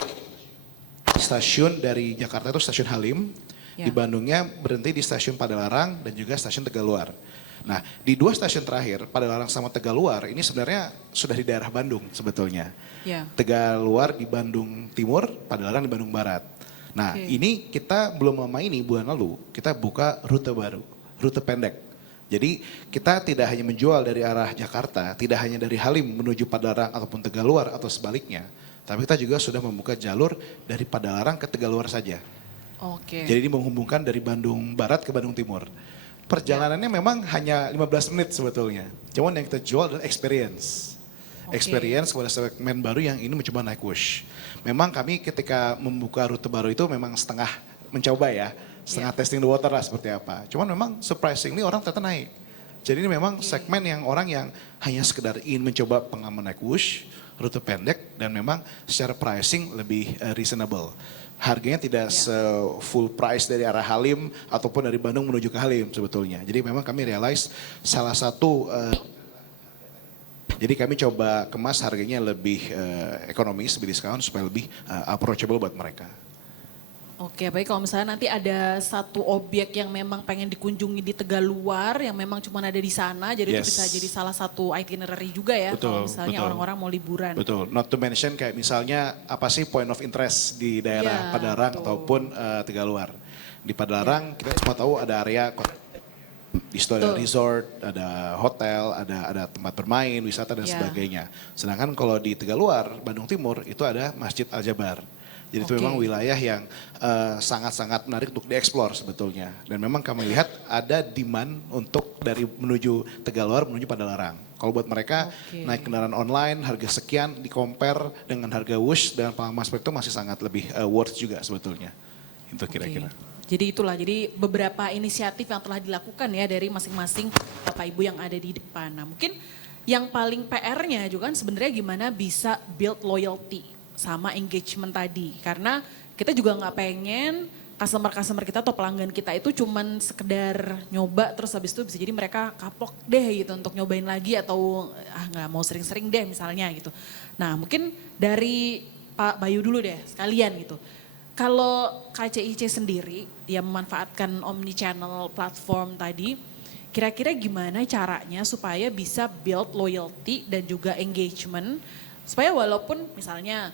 stasiun dari Jakarta itu stasiun Halim, Ya. di Bandungnya berhenti di stasiun Padalarang dan juga stasiun Tegaluar. Nah, di 2 stasiun terakhir, Padalarang sama Tegaluar, ini sebenarnya sudah di daerah Bandung sebetulnya. Ya. Tegaluar di Bandung Timur, Padalarang di Bandung Barat. Nah, Oke. ini kita belum lama ini, bulan lalu, kita buka rute baru, rute pendek. Jadi kita tidak hanya menjual dari arah Jakarta, tidak hanya dari Halim menuju Padalarang ataupun Tegaluar atau sebaliknya. Tapi kita juga sudah membuka jalur dari Padalarang ke Tegaluar saja. Oke. Jadi ini menghubungkan dari Bandung Barat ke Bandung Timur. Perjalanannya memang hanya 15 menit sebetulnya. Cuman yang kita jual adalah experience. Oke. Experience kepada segmen baru yang ini mencoba naik Wush. Memang kami ketika membuka rute baru itu memang setengah mencoba ya. Setengah testing the water lah seperti apa. Cuman memang surprisingly orang ternyata naik. Jadi ini memang segmen yang orang yang hanya sekedar ingin mencoba pengalaman naik Wush, rute pendek dan memang secara pricing lebih reasonable. Harganya tidak full price dari arah Halim ataupun dari Bandung menuju ke Halim sebetulnya. Jadi memang kami realize salah satu jadi kami coba kemas harganya lebih ekonomis, lebih diskon supaya lebih approachable buat mereka. Oke, baik kalau misalnya nanti ada satu objek yang memang pengen dikunjungi di Tegaluar, yang memang cuma ada di sana, jadi itu Yes. bisa jadi salah satu itinerary juga ya, Betul, kalau misalnya betul. orang-orang mau liburan. Betul, not to mention kayak misalnya apa sih point of interest di daerah Iya, Padalarang betul. ataupun Tegaluar. Di Padalarang kita semua tahu ada area di situ ada Betul. resort, ada hotel, ada tempat bermain, wisata dan Ya. sebagainya. Sedangkan kalau di Tegaluar, Bandung Timur itu ada Masjid Al-Jabar. Jadi itu Oke. memang wilayah yang sangat-sangat menarik untuk dieksplor sebetulnya. Dan memang kami lihat ada demand untuk dari menuju Tegaluar menuju Padalarang. Kalau buat mereka Oke. naik kendaraan online harga sekian di compare dengan harga Wush dan pengalaman seperti itu masih sangat lebih worth juga sebetulnya. Itu kira-kira. Oke. Jadi itulah, jadi beberapa inisiatif yang telah dilakukan ya dari masing-masing Bapak Ibu yang ada di depan. Nah mungkin yang paling PR-nya juga kan sebenarnya gimana bisa build loyalty sama engagement tadi. Karena kita juga nggak pengen customer-customer kita atau pelanggan kita itu cuman sekedar nyoba terus habis itu bisa jadi mereka kapok deh gitu untuk nyobain lagi atau nggak mau sering-sering deh misalnya gitu. Nah mungkin dari Pak Bayu dulu deh sekalian gitu. Kalau KCIC sendiri yang memanfaatkan omnichannel platform tadi, kira-kira gimana caranya supaya bisa build loyalty dan juga engagement supaya walaupun misalnya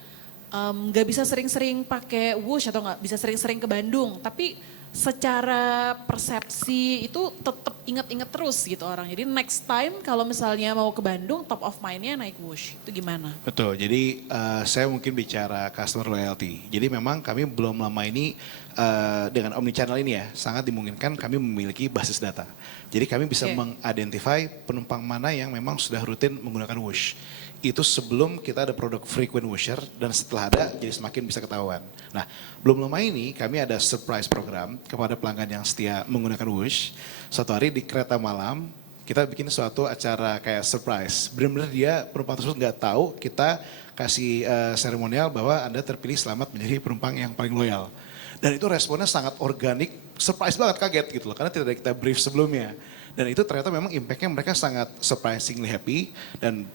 nggak bisa sering-sering pakai Wush atau nggak bisa sering-sering ke Bandung, tapi secara persepsi itu tetap inget-inget terus gitu orang. Jadi next time kalau misalnya mau ke Bandung, top of mind-nya naik Wush. Itu gimana? Betul, jadi saya mungkin bicara customer loyalty. Jadi memang kami belum lama ini dengan omnichannel ini ya, sangat dimungkinkan kami memiliki basis data. Jadi kami bisa Oke. mengidentify penumpang mana yang memang sudah rutin menggunakan Wush. Itu sebelum kita ada produk frequent Wusher dan setelah ada jadi semakin bisa ketahuan. Nah, belum lama ini kami ada surprise program kepada pelanggan yang setia menggunakan Wush. Suatu hari di kereta malam kita bikin suatu acara kayak surprise. Benar-benar dia penumpang tersebut nggak tahu kita kasih seremonial bahwa Anda terpilih selamat menjadi penumpang yang paling loyal. Dan itu responnya sangat organik, surprise banget, kaget gitu loh, karena tidak ada kita brief sebelumnya. Dan itu ternyata memang impact-nya mereka sangat surprisingly happy dan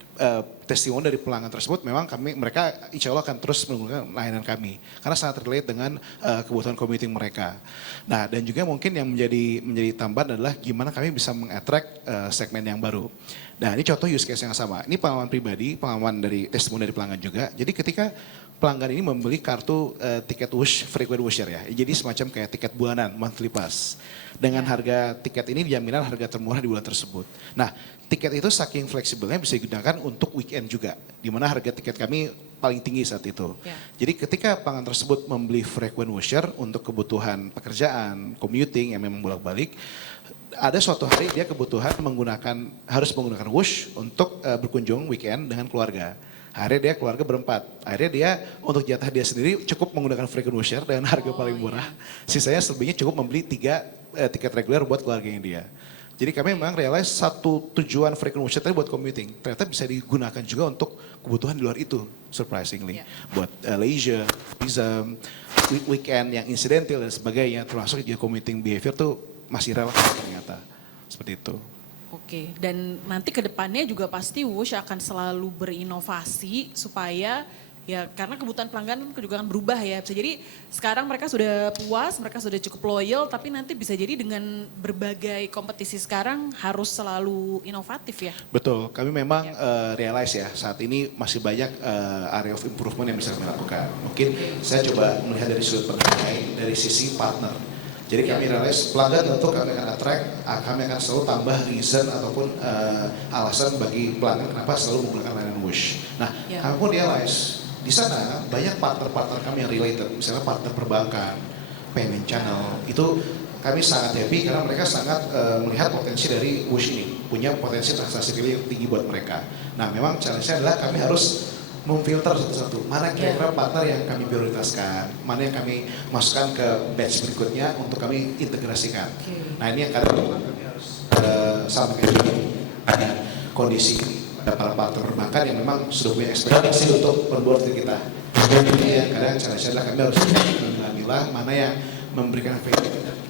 testimoni dari pelanggan tersebut memang mereka insya Allah akan terus menggunakan layanan kami karena sangat relate dengan kebutuhan commuting mereka. Nah dan juga mungkin yang menjadi tambahan adalah gimana kami bisa mengattract segmen yang baru. Nah ini contoh use case yang sama. Ini pengalaman pribadi, pengalaman dari testimoni dari pelanggan juga. Jadi ketika pelanggan ini membeli kartu tiket Wush, frequent Wusher ya. Jadi semacam kayak tiket bulanan, monthly pass. Dengan harga tiket ini jaminan harga termurah di bulan tersebut. Nah, tiket itu saking fleksibelnya bisa digunakan untuk weekend juga. Di mana harga tiket kami paling tinggi saat itu. Jadi ketika pelanggan tersebut membeli frequent Wusher untuk kebutuhan pekerjaan, commuting yang memang bolak-balik, ada suatu hari dia kebutuhan harus menggunakan Wush untuk berkunjung weekend dengan keluarga. Akhirnya dia keluarga berempat. Akhirnya dia untuk jatah dia sendiri cukup menggunakan frequent Wusher dengan harga paling murah. Sisanya selebihnya cukup membeli 3 tiket reguler buat keluarganya dia. Jadi kami memang realize satu tujuan frequent Wusher tadi buat commuting. Ternyata bisa digunakan juga untuk kebutuhan di luar itu, surprisingly. Buat leisure, tourism, weekend yang incidental dan sebagainya. Termasuk juga commuting behavior tuh masih relevan ternyata. Seperti itu. Oke, dan nanti ke depannya juga pasti Wush akan selalu berinovasi supaya ya karena kebutuhan pelanggan juga akan berubah ya. Bisa jadi sekarang mereka sudah puas, mereka sudah cukup loyal, tapi nanti bisa jadi dengan berbagai kompetisi sekarang harus selalu inovatif ya. Betul, kami memang realize ya saat ini masih banyak area of improvement yang bisa kami lakukan. Mungkin saya coba melihat dari sudut pandang dari sisi partner. Jadi kami realize pelanggan tentu kami akan attract, kami akan selalu tambah reason ataupun alasan bagi pelanggan kenapa selalu menggunakan layanan Wush. Nah, kami pun realize di sana banyak partner-partner kami yang related, misalnya partner perbankan, payment channel, itu kami sangat happy karena mereka sangat melihat potensi dari Wush ini, punya potensi transaksi value yang tinggi buat mereka. Nah, memang challenge-nya adalah kami harus memfilter satu-satu, mana kira-kira partner yang kami prioritaskan, mana yang kami masukkan ke batch berikutnya untuk kami integrasikan. Nah ini yang kadang kami harus sampaikan juga ada kondisi ada para partner perbankan yang memang sudah punya ekspektasi untuk berbuat ke kita. Jadi yang kadang challenge adalah kami harus memilah mana yang memberikan efek,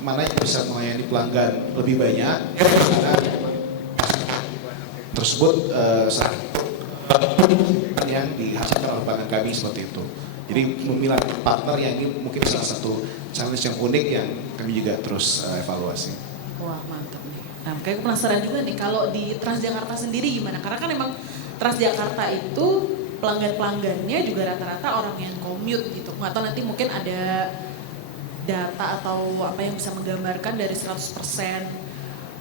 mana yang bisa melayani pelanggan lebih banyak, karena tersebut yang dihasilkan oleh pelanggan kami seperti itu. Jadi memilah partner yang ini mungkin salah satu challenge yang unik yang kami juga terus evaluasi. Wah mantap nih. Nah kayak penasaran juga nih kalau di Transjakarta sendiri gimana? Karena kan emang Transjakarta itu pelanggan-pelanggannya juga rata-rata orang yang commute gitu. Nggak tahu nanti mungkin ada data atau apa yang bisa menggambarkan dari 100%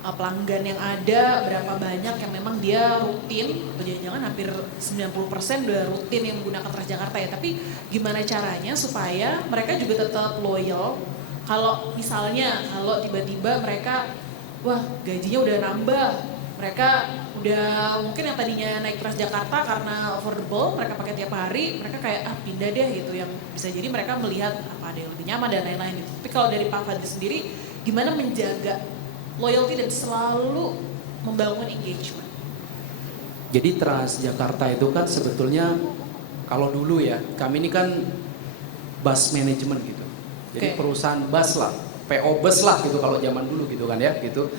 pelanggan yang ada, berapa banyak yang memang dia rutin, atau jangan-jangan hampir 90% udah rutin yang menggunakan Transjakarta ya. Tapi gimana caranya supaya mereka juga tetap loyal kalau misalnya kalau tiba-tiba mereka, wah gajinya udah nambah, mereka udah mungkin yang tadinya naik Transjakarta karena affordable, mereka pakai tiap hari, mereka kayak pindah deh gitu, yang bisa jadi mereka melihat apa ada yang lebih nyaman dan lain-lain gitu. Tapi kalau dari Pak Fadli sendiri, gimana menjaga loyalty dan selalu membangun engagement? Jadi Transjakarta itu kan sebetulnya kalau dulu ya, kami ini kan bus management gitu. Jadi perusahaan bus lah, PO bus lah gitu kalau zaman dulu gitu kan ya gitu.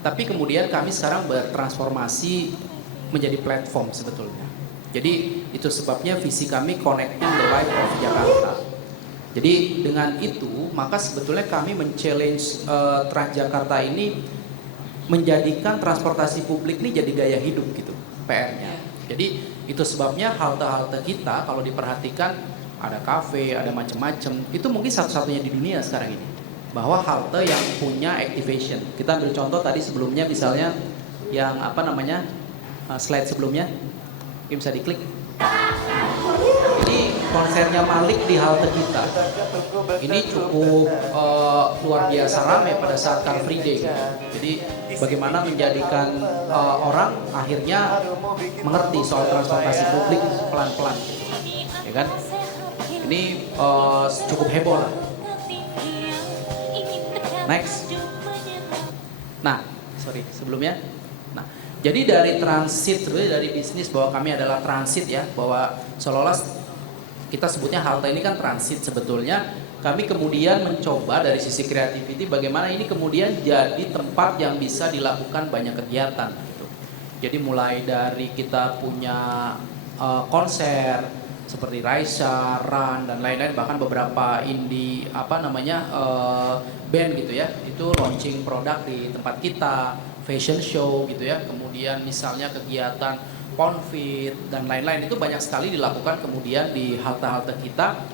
Tapi kemudian kami sekarang bertransformasi menjadi platform sebetulnya. Jadi itu sebabnya visi kami connecting the life of Jakarta. Jadi dengan itu maka sebetulnya kami men-challenge Transjakarta ini menjadikan transportasi publik ini jadi gaya hidup gitu PR-nya. Jadi itu sebabnya halte-halte kita kalau diperhatikan ada kafe, ada macam-macam. Itu mungkin satu-satunya di dunia sekarang ini. Bahwa halte yang punya activation. Kita ambil contoh tadi sebelumnya misalnya yang apa namanya slide sebelumnya. Mungkin bisa diklik. Ini konsernya Malik di halte kita. Ini cukup luar biasa ramai pada saat Car Free Day. Jadi bagaimana menjadikan orang akhirnya mengerti soal transportasi publik pelan-pelan, ya kan? Ini cukup heboh lah. Next. Nah, sorry sebelumnya. Nah, jadi dari transit, sebenarnya dari bisnis bahwa kami adalah transit ya, bahwa seolah-olah kita sebutnya halte ini kan transit sebetulnya kami kemudian mencoba dari sisi creativity bagaimana ini kemudian jadi tempat yang bisa dilakukan banyak kegiatan gitu. Jadi mulai dari kita punya konser seperti Raisa, Run dan lain-lain, bahkan beberapa indie band gitu ya, itu launching produk di tempat kita, fashion show gitu ya, kemudian misalnya kegiatan Ponfit dan lain-lain itu banyak sekali dilakukan kemudian di halte-halte kita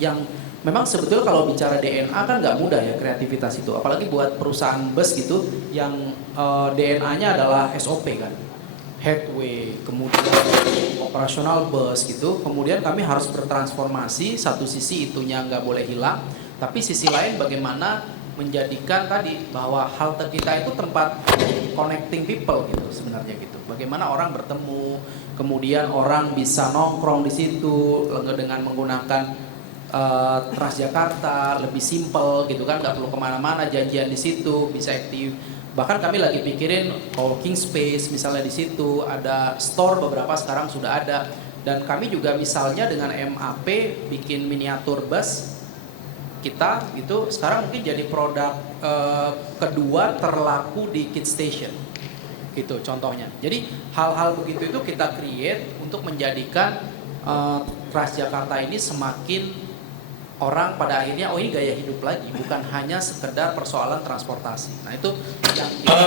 yang memang sebetulnya kalau bicara DNA kan nggak mudah ya kreativitas itu, apalagi buat perusahaan bus gitu yang DNA-nya adalah SOP kan, headway, kemudian operasional bus gitu, kemudian kami harus bertransformasi, satu sisi itunya nggak boleh hilang, tapi sisi lain bagaimana menjadikan tadi bahwa halte kita itu tempat connecting people gitu sebenarnya gitu. Bagaimana orang bertemu, kemudian orang bisa nongkrong di situ dengan menggunakan Transjakarta lebih simple gitu kan, nggak perlu kemana-mana, janjian di situ bisa aktif. Bahkan kami lagi pikirin co-working space misalnya di situ, ada store beberapa sekarang sudah ada, dan kami juga misalnya dengan MAP bikin miniatur bus kita gitu sekarang mungkin jadi produk kedua terlaku di Kid Station gitu contohnya. Jadi hal-hal begitu itu kita create untuk menjadikan Transjakarta ini semakin orang pada akhirnya oh ini gaya hidup lagi, bukan hanya sekedar persoalan transportasi. Nah itu yang kita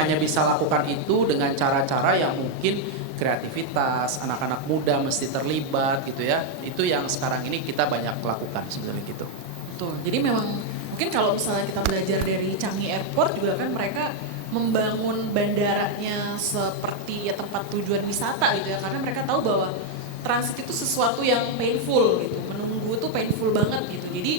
hanya bisa lakukan itu dengan cara-cara yang mungkin kreativitas, anak-anak muda mesti terlibat gitu ya. Itu yang sekarang ini kita banyak lakukan sebenarnya gitu. Tuh, jadi memang mungkin kalau misalnya kita belajar dari Changi Airport juga kan mereka membangun bandaranya seperti ya tempat tujuan wisata gitu ya, karena mereka tahu bahwa transit itu sesuatu yang painful gitu, menunggu itu painful banget gitu. Jadi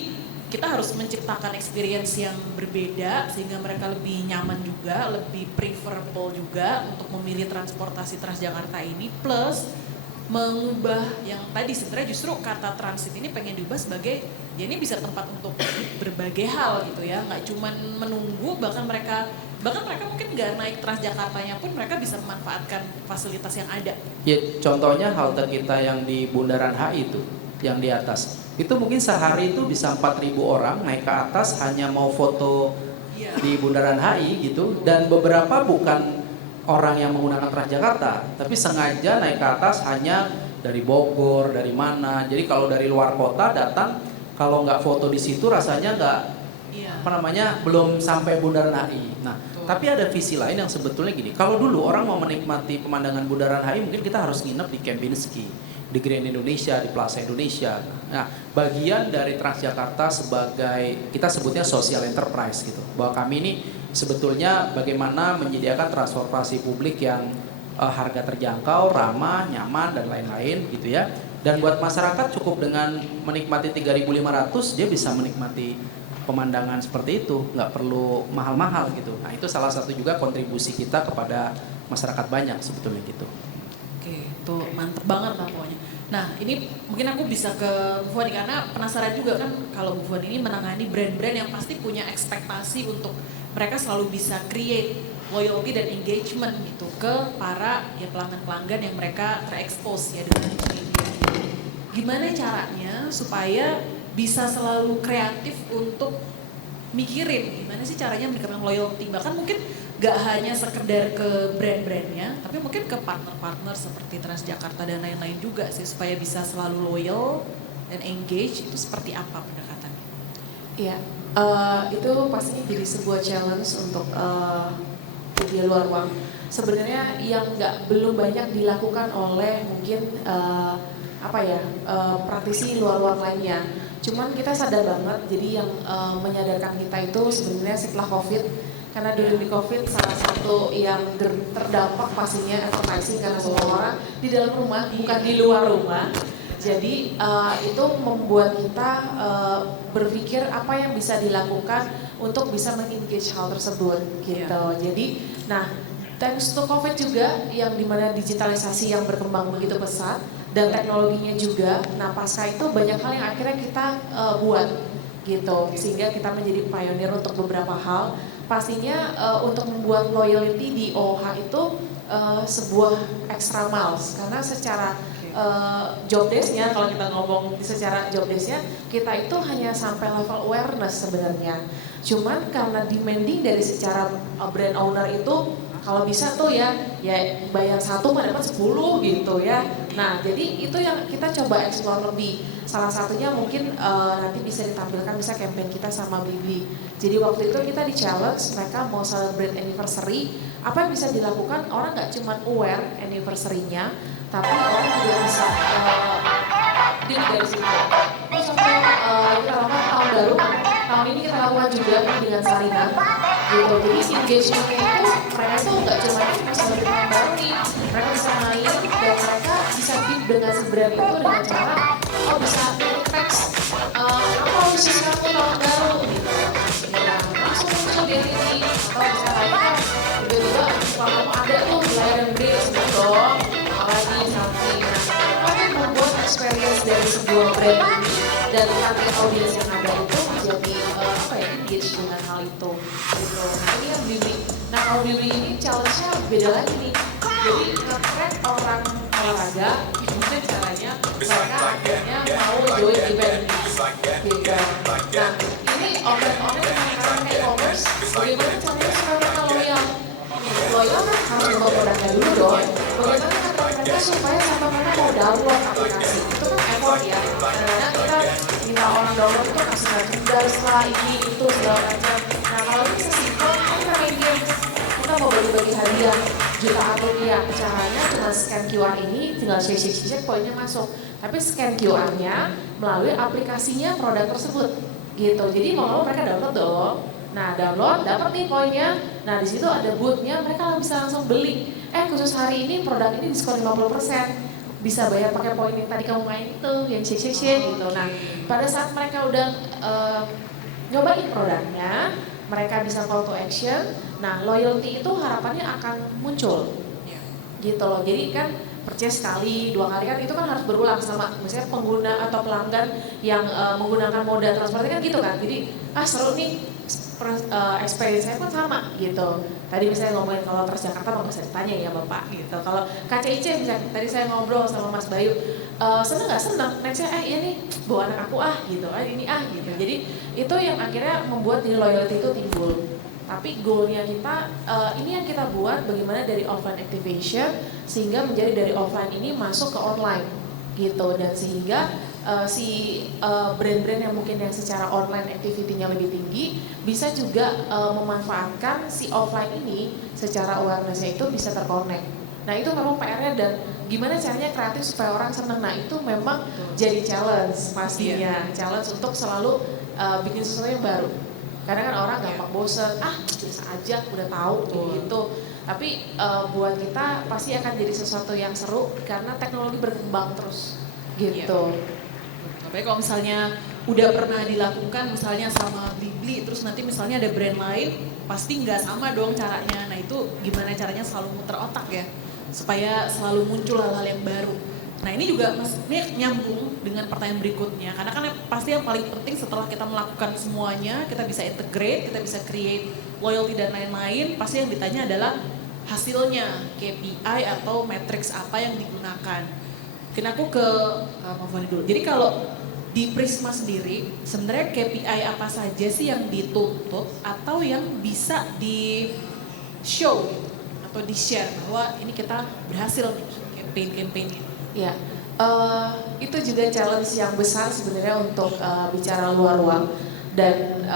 kita harus menciptakan experience yang berbeda sehingga mereka lebih nyaman juga, lebih preferable juga untuk memilih transportasi Transjakarta ini, plus mengubah yang tadi sebenarnya justru kata transit ini pengen diubah sebagai ya ini bisa tempat untuk berbagai hal gitu ya, nggak cuman menunggu, bahkan mereka mungkin nggak naik Transjakartanya pun mereka bisa memanfaatkan fasilitas yang ada. Ya contohnya halte kita yang di Bundaran HI itu, yang di atas. Itu mungkin sehari itu bisa 4.000 orang naik ke atas hanya mau foto di Bundaran HI gitu, dan beberapa bukan orang yang menggunakan Transjakarta, tapi sengaja naik ke atas hanya dari Bogor, dari mana. Jadi kalau dari luar kota datang, kalau nggak foto di situ rasanya nggak, belum sampai Bundaran HI. Nah, tapi ada visi lain yang sebetulnya gini. Kalau dulu orang mau menikmati pemandangan Bundaran HI, mungkin kita harus nginep di Kempinski, di Grand Indonesia, di Plaza Indonesia. Nah, bagian dari Transjakarta sebagai kita sebutnya social enterprise gitu. Bahwa kami ini sebetulnya bagaimana menyediakan transportasi publik yang harga terjangkau, ramah, nyaman dan lain-lain gitu ya. Dan buat masyarakat cukup dengan menikmati 3.500 dia bisa menikmati pemandangan seperti itu, nggak perlu mahal-mahal gitu. Nah itu salah satu juga kontribusi kita kepada masyarakat banyak sebetulnya gitu. Oke, itu mantep banget lah pokoknya. Nah ini mungkin aku bisa ke Bu Foni karena penasaran juga kan kalau Bu Foni ini menangani brand-brand yang pasti punya ekspektasi untuk mereka selalu bisa create loyalty dan engagement gitu ke para ya pelanggan-pelanggan yang mereka terekspos ya dengan media. Gimana caranya supaya bisa selalu kreatif untuk mikirin gimana sih caranya meningkatkan loyalty, bahkan mungkin gak hanya sekedar ke brand-brandnya tapi mungkin ke partner-partner seperti Transjakarta dan lain-lain juga sih supaya bisa selalu loyal dan engage. Itu seperti apa pendekatannya? Iya, itu pasti jadi sebuah challenge untuk media luar ruang. Sebenarnya yang belum banyak dilakukan oleh mungkin praktisi luar ruang lainnya. Cuman kita sadar banget, jadi yang menyadarkan kita itu sebenarnya setelah COVID, karena dulu di COVID salah satu yang terdampak pastinya advertising karena semua orang di dalam rumah bukan di luar rumah. Jadi itu membuat kita berpikir apa yang bisa dilakukan untuk bisa mengengage hal tersebut gitu. Jadi, nah thanks to COVID juga yang dimana digitalisasi yang berkembang begitu pesat dan teknologinya juga. Nah pasca itu banyak hal yang akhirnya kita buat gitu, sehingga kita menjadi pioneer untuk beberapa hal. Pastinya untuk membuat loyalty di OOH itu sebuah extra miles karena secara job desk-nya, kalau kita ngomong secara job desk-nya, kita itu hanya sampai level awareness sebenarnya. Cuman karena demanding dari secara brand owner itu, kalau bisa tuh ya bayar 1 mah dapat 10 gitu ya. Nah jadi itu yang kita coba explore lebih. Salah satunya mungkin nanti bisa ditampilkan bisa campaign kita sama Blibli. Jadi waktu itu kita di challenge mereka mau celebrate anniversary, apa yang bisa dilakukan, orang nggak cuma aware anniversary-nya, tapi orang juga bisa dari situ. Terus sampai kita lakukan tahun baru, tahun ini kita lakukan juga dengan Sarina. Gitu. Jadi engagement-nya itu mereka tuh nggak cuma sebagai tahun baru nih, mereka bisa main dan mereka bisa deep dengan si brand itu dengan cara bisa teks apa khusus kamu tahun baru gitu. Nah, langsung muncul di ini atau bisa lainnya tiba-tiba kalau kamu ada tuh layar yang gede semua dong, apalagi something. Nah, apa yang membuat experience dari sebuah brand ini dan target audiens yang ada itu menjadi engage dengan hal itu gitu. Nah ini yang Blibli. Nah kalau Blibli ini challenge-nya beda lagi nih. Jadi nge-track orang olahraga, gimana caranya mereka akhirnya mau join event ini gitu. Nah ini online dengan e-commerce, bagaimana caranya supaya mereka loyal? Loyal kan harus bawa produknya dulu dong. Bagaimana cara mereka supaya sampai mereka mau download aplikasi? Itu kan effort ya. Karena kita minta orang download itu kasih merchandise lah, ini itu segala macam. Nah kalau ini sesimpel, kita main game, kita mau bagi-bagi hadiah jutaan rupiah. Caranya cuma scan QR ini, tinggal share poinnya masuk. Tapi scan QR-nya melalui aplikasinya produk tersebut, gitu. Jadi mau mereka download dong. Nah download, dapat nih poinnya. Nah di situ ada booth-nya, mereka bisa langsung beli. Khusus hari ini produk ini diskon 50%. Bisa bayar pakai poin yang tadi kamu main itu, yang share gitu. Nah, pada saat mereka udah nyobain produknya, mereka bisa call to action. Nah, loyalty itu harapannya akan muncul, gitu loh. Jadi kan purchase sekali, 2 kali kan itu kan harus berulang sama misalnya pengguna atau pelanggan yang menggunakan moda transportasi kan gitu kan. Jadi seru nih, experience saya pun sama gitu. Tadi misalnya ngomongin kalau Transjakarta mau bisa ditanya ya Bapak gitu. Kalau KCIC misalnya tadi saya ngobrol sama Mas Bayu, seneng nggak seneng? Nextnya iya nih bawa anak aku gitu, ini gitu. Jadi itu yang akhirnya membuat di loyalty itu timbul. Tapi goalnya kita, ini yang kita buat bagaimana dari offline activation sehingga menjadi dari offline ini masuk ke online gitu. Dan sehingga brand-brand yang mungkin yang secara online activity-nya lebih tinggi bisa juga memanfaatkan si offline ini secara awareness-nya itu bisa terkonek. Nah itu memang PR-nya dan gimana caranya kreatif supaya orang senang. Nah itu memang jadi challenge pastinya, challenge untuk selalu bikin sesuatu yang baru. Karena kan orang gampang bosen, biasa aja udah tahu gitu. Tapi buat kita pasti akan jadi sesuatu yang seru karena teknologi berkembang terus gitu. Tapi kalau misalnya udah pernah dilakukan misalnya sama Blibli, terus nanti misalnya ada brand lain, pasti nggak sama dong caranya. Nah itu gimana caranya selalu muter otak ya, supaya selalu muncul hal-hal yang baru. Nah ini juga ini nyambung dengan pertanyaan berikutnya, karena kan pasti yang paling penting setelah kita melakukan semuanya, kita bisa integrate, kita bisa create loyalty dan lain-lain, pasti yang ditanya adalah hasilnya, KPI atau matrix apa yang digunakan. Mungkin aku ke Mbak Fani dulu. Jadi kalau di Prisma sendiri, sebenarnya KPI apa saja sih yang dituntut atau yang bisa di-show gitu, atau di-share bahwa ini kita berhasil nih campaign-campaignnya? Ya, itu juga challenge yang besar sebenarnya untuk bicara luar ruang dan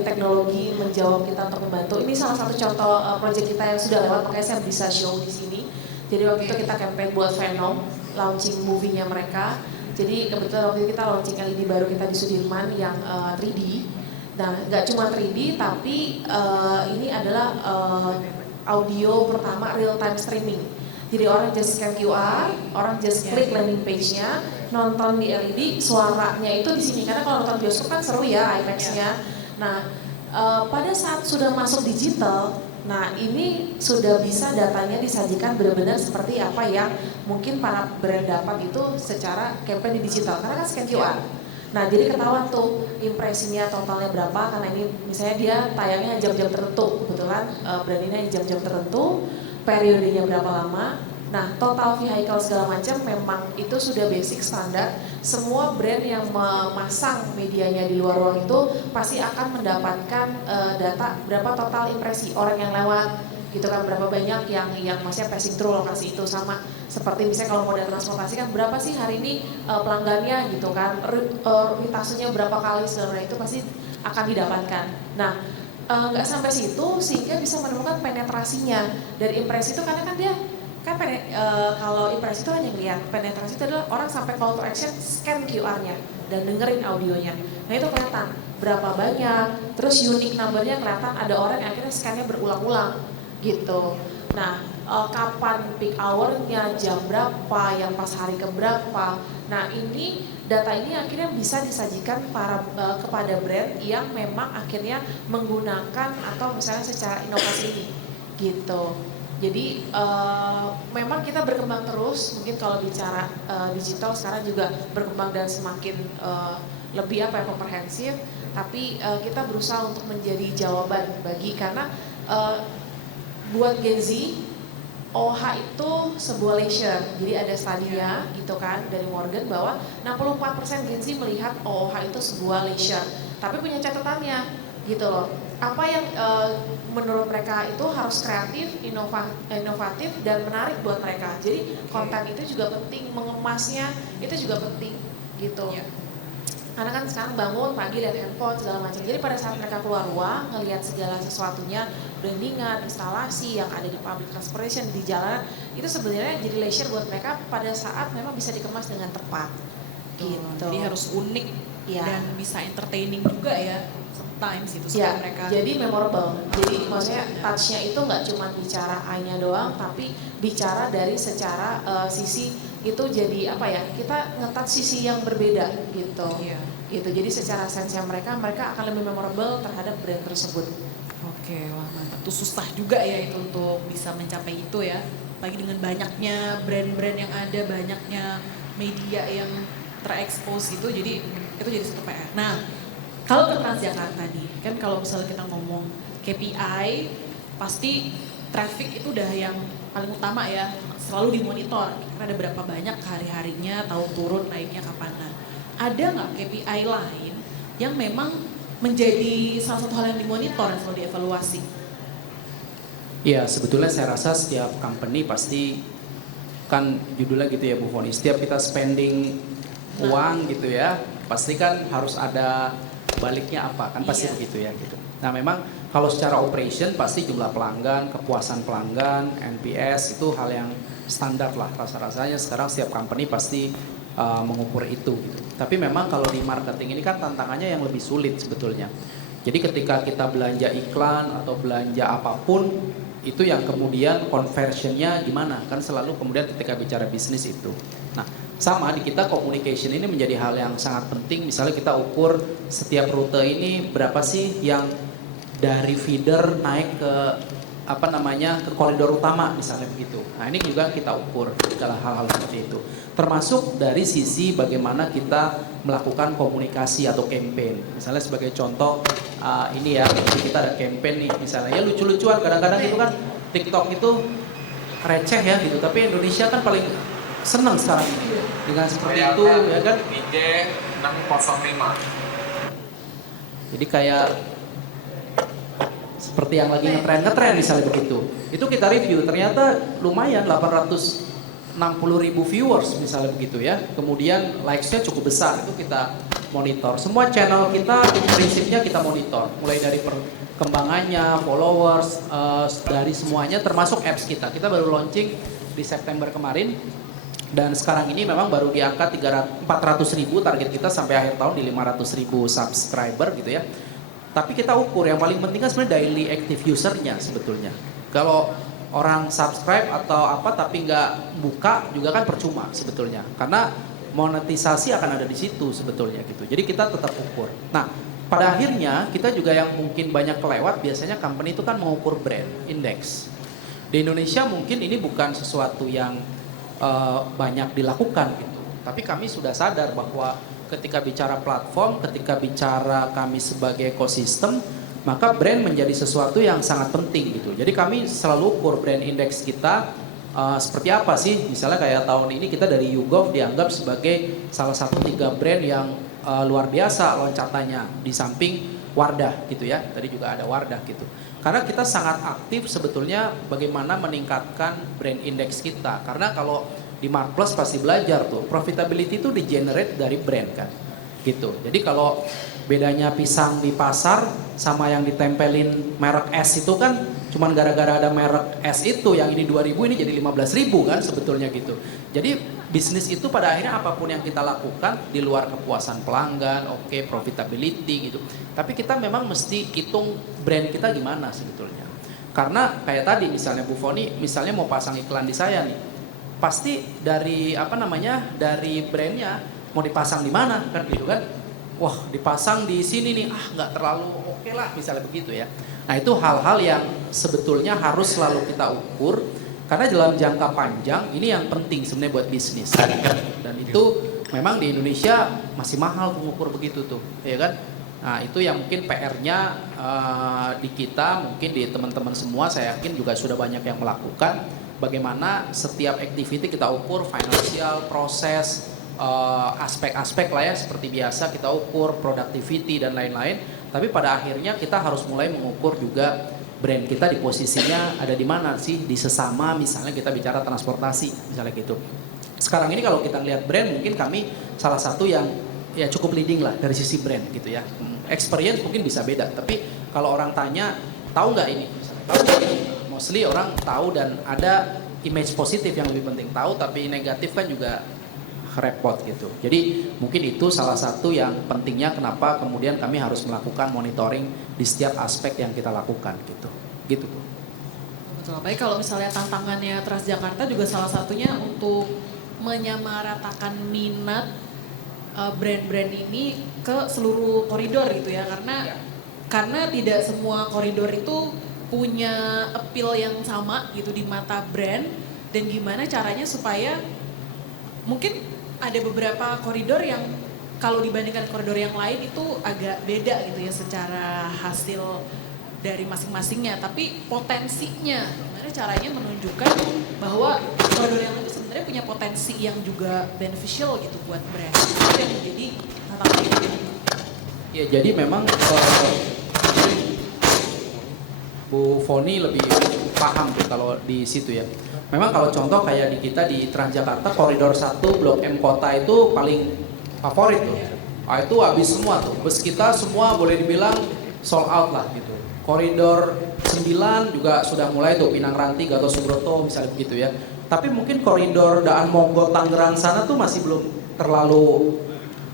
teknologi menjawab kita untuk membantu. Ini salah satu contoh proyek kita yang sudah lewat, makanya saya bisa show di sini. Jadi waktu itu kita campaign buat Venom, launching movie-nya mereka. Jadi kebetulan waktu itu kita launching LED baru kita di Sudirman yang 3D. Nah, nggak cuma 3D, tapi ini adalah audio pertama real time streaming. Jadi orang just scan QR, orang just klik landing page-nya, nonton di LED, suaranya itu di sini. Karena kalau nonton bioskop kan seru ya IMAX-nya. Nah, pada saat sudah masuk digital, nah ini sudah bisa datanya disajikan benar-benar seperti apa yang mungkin para brand dapat itu secara campaign di digital. Karena kan scan QR. Nah jadi ketahuan tuh impresinya totalnya berapa, karena ini misalnya dia tayangnya jam-jam tertentu. Kebetulan brand ini jam-jam tertentu, periodenya berapa lama, Nah, total vehicle segala macam memang itu sudah basic standar. Semua brand yang memasang medianya di luar ruang itu pasti akan mendapatkan data berapa total impresi orang yang lewat, gitu kan, berapa banyak yang maksudnya passing through lokasi itu, sama seperti misalnya kalau moda transportasi kan berapa sih hari ini pelanggannya gitu kan, rutasenya berapa kali segala macam itu pasti akan didapatkan. Nah, nggak sampai situ sehingga bisa menemukan penetrasinya dari impresi itu, karena kan dia kan kalau impresi itu hanya lihat, penetrasi itu adalah orang sampai call to action scan QR-nya dan dengerin audionya. Nah itu kelihatan berapa banyak, terus unique number-nya kelihatan, ada orang yang akhirnya scan-nya berulang-ulang gitu. Nah kapan peak hour-nya, jam berapa, yang pas hari keberapa. Nah ini data ini akhirnya bisa disajikan kepada brand yang memang akhirnya menggunakan atau misalnya secara inovasi ini gitu. Jadi memang kita berkembang terus, mungkin kalau bicara digital sekarang juga berkembang dan semakin lebih komprehensif, tapi kita berusaha untuk menjadi jawaban karena buat Gen Z, OH itu sebuah leisure. Jadi ada studinya gitu kan dari Morgan bahwa 64% Gen Z melihat OH itu sebuah leisure. Tapi punya catatannya gitu loh. Apa yang menurut mereka itu harus kreatif, inovatif dan menarik buat mereka. Jadi konten itu juga penting, mengemasnya itu juga penting gitu. Karena kan sekarang bangun pagi lihat handphone segala macam. Jadi pada saat mereka keluar ruang ngelihat segala sesuatunya, brandingan, instalasi yang ada di public transportation di jalanan, itu sebenarnya jadi leisure buat mereka pada saat memang bisa dikemas dengan tepat. Gitu. Jadi harus unik dan bisa entertaining juga ya. Times itu supaya mereka jadi memorable. Jadi maksudnya touch-nya itu nggak cuma bicara eye-nya doang, tapi bicara dari secara sisi itu jadi kita nge-touch sisi yang berbeda gitu. Gitu. Jadi secara sense mereka akan lebih memorable terhadap brand tersebut. Oke, wah mantap. Itu susah juga ya itu untuk bisa mencapai itu ya. Apalagi dengan banyaknya brand-brand yang ada, banyaknya media yang terekspos gitu, jadi itu jadi satu PR. Nah, kalau ke Transjakarta nih, kan kalau misalnya kita ngomong KPI, pasti traffic itu udah yang paling utama ya, selalu dimonitor. Karena ada berapa banyak hari-harinya, tahu turun naiknya kapan. Nah, ada nggak KPI lain yang memang menjadi salah satu hal yang dimonitor dan selalu dievaluasi? Ya, sebetulnya saya rasa setiap company pasti kan judulnya gitu ya Bu Foni, setiap kita spending uang gitu ya, pasti kan harus ada baliknya apa, kan pasti begitu ya gitu. Nah memang kalau secara operation pasti jumlah pelanggan, kepuasan pelanggan, NPS itu hal yang standar lah rasa-rasanya sekarang setiap company pasti mengukur itu gitu. Tapi memang kalau di marketing ini kan tantangannya yang lebih sulit sebetulnya. Jadi ketika kita belanja iklan atau belanja apapun itu yang kemudian conversionnya gimana, kan selalu kemudian ketika bicara bisnis itu. Nah sama di kita communication ini menjadi hal yang sangat penting. Misalnya kita ukur setiap rute ini berapa sih yang dari feeder naik ke ke koridor utama misalnya begitu. Nah ini juga kita ukur segala hal-hal seperti itu. Termasuk dari sisi bagaimana kita melakukan komunikasi atau campaign. Misalnya sebagai contoh ini ya, kita ada campaign nih misalnya ya lucu-lucuan kadang-kadang itu kan TikTok itu receh ya gitu. Tapi Indonesia kan paling senang sekarang ini dengan seperti itu ya kan. DJ 605. Jadi kayak seperti yang lagi ngetren misalnya begitu. Itu kita review ternyata lumayan 860.000 viewers misalnya begitu ya. Kemudian likes-nya cukup besar, itu kita monitor. Semua channel kita prinsipnya kita monitor. Mulai dari perkembangannya, followers, dari semuanya termasuk apps kita. Kita baru launching di September kemarin. Dan sekarang ini memang baru di angka 400.000, target kita sampai akhir tahun di 500.000 subscriber gitu ya. Tapi kita ukur yang paling penting kan sebenarnya daily active usernya sebetulnya. Kalau orang subscribe atau apa tapi nggak buka juga kan percuma sebetulnya. Karena monetisasi akan ada di situ sebetulnya gitu. Jadi kita tetap ukur. Nah pada akhirnya kita juga yang mungkin banyak kelewat biasanya company itu kan mengukur brand index. Di Indonesia mungkin ini bukan sesuatu yang banyak dilakukan gitu. Tapi kami sudah sadar bahwa ketika bicara platform, ketika bicara kami sebagai ekosistem, maka brand menjadi sesuatu yang sangat penting gitu. Jadi kami selalu ukur brand index kita seperti apa sih, misalnya kayak tahun ini kita dari YouGov dianggap sebagai salah satu 3 brand yang luar biasa loncatannya di samping Wardah gitu ya, tadi juga ada Wardah gitu. Karena kita sangat aktif sebetulnya bagaimana meningkatkan brand index kita, karena kalau di Marketplace pasti belajar tuh, profitability itu di-generate dari brand kan gitu. Jadi kalau bedanya pisang di pasar sama yang ditempelin merek S itu kan cuman gara-gara ada merek S itu, yang ini 2.000 ini jadi 15.000 kan sebetulnya gitu. Jadi bisnis itu pada akhirnya apapun yang kita lakukan di luar kepuasan pelanggan, oke, profitability gitu. Tapi kita memang mesti hitung brand kita gimana sebetulnya. Karena kayak tadi misalnya Bu Foni misalnya mau pasang iklan di saya nih, pasti dari dari brandnya mau dipasang di mana kan gitu kan. Wah, dipasang di sini nih, nggak terlalu oke lah misalnya begitu ya. Nah, itu hal-hal yang sebetulnya harus selalu kita ukur, karena dalam jangka panjang ini yang penting sebenarnya buat bisnis. Dan itu memang di Indonesia masih mahal mengukur begitu tuh, ya kan? Nah, itu yang mungkin PR-nya di kita, mungkin di teman-teman semua saya yakin juga sudah banyak yang melakukan. Bagaimana setiap activity kita ukur, financial, proses, aspek-aspek lah ya, seperti biasa kita ukur productivity dan lain-lain. Tapi pada akhirnya kita harus mulai mengukur juga brand kita di posisinya ada di mana sih, di sesama misalnya kita bicara transportasi misalnya gitu. Sekarang ini kalau kita lihat brand, mungkin kami salah satu yang ya cukup leading lah dari sisi brand gitu ya. Experience mungkin bisa beda, tapi kalau orang tanya tahu nggak ini, tahu nggak ini, mostly orang tahu dan ada image positif yang lebih penting tahu, tapi negatif kan juga repot gitu. Jadi mungkin itu salah satu yang pentingnya kenapa kemudian kami harus melakukan monitoring di setiap aspek yang kita lakukan gitu. Gitu Bu. Betul. Baik, kalau misalnya tantangannya Transjakarta juga salah satunya untuk menyamaratakan minat brand-brand ini ke seluruh koridor gitu ya, karena tidak semua koridor itu punya appeal yang sama gitu di mata brand, dan gimana caranya supaya mungkin ada beberapa koridor yang kalau dibandingkan koridor yang lain itu agak beda gitu ya secara hasil dari masing-masingnya, tapi potensinya gimana caranya menunjukkan bahwa koridor yang lain itu sebenarnya punya potensi yang juga beneficial gitu buat brand. Itu yang menjadi tantangan itu. Ya, jadi memang Bu Foni lebih paham tuh kalau di situ ya. Memang kalau contoh kayak di kita di Transjakarta koridor 1 Blok M Kota itu paling favorit tuh. Itu habis semua tuh. Bus kita semua boleh dibilang sold out lah gitu. Koridor 9 juga sudah mulai tuh, Pinang Ranti, Gatot Subroto misalnya begitu ya. Tapi mungkin koridor Daan Mogot Tangerang sana tuh masih belum terlalu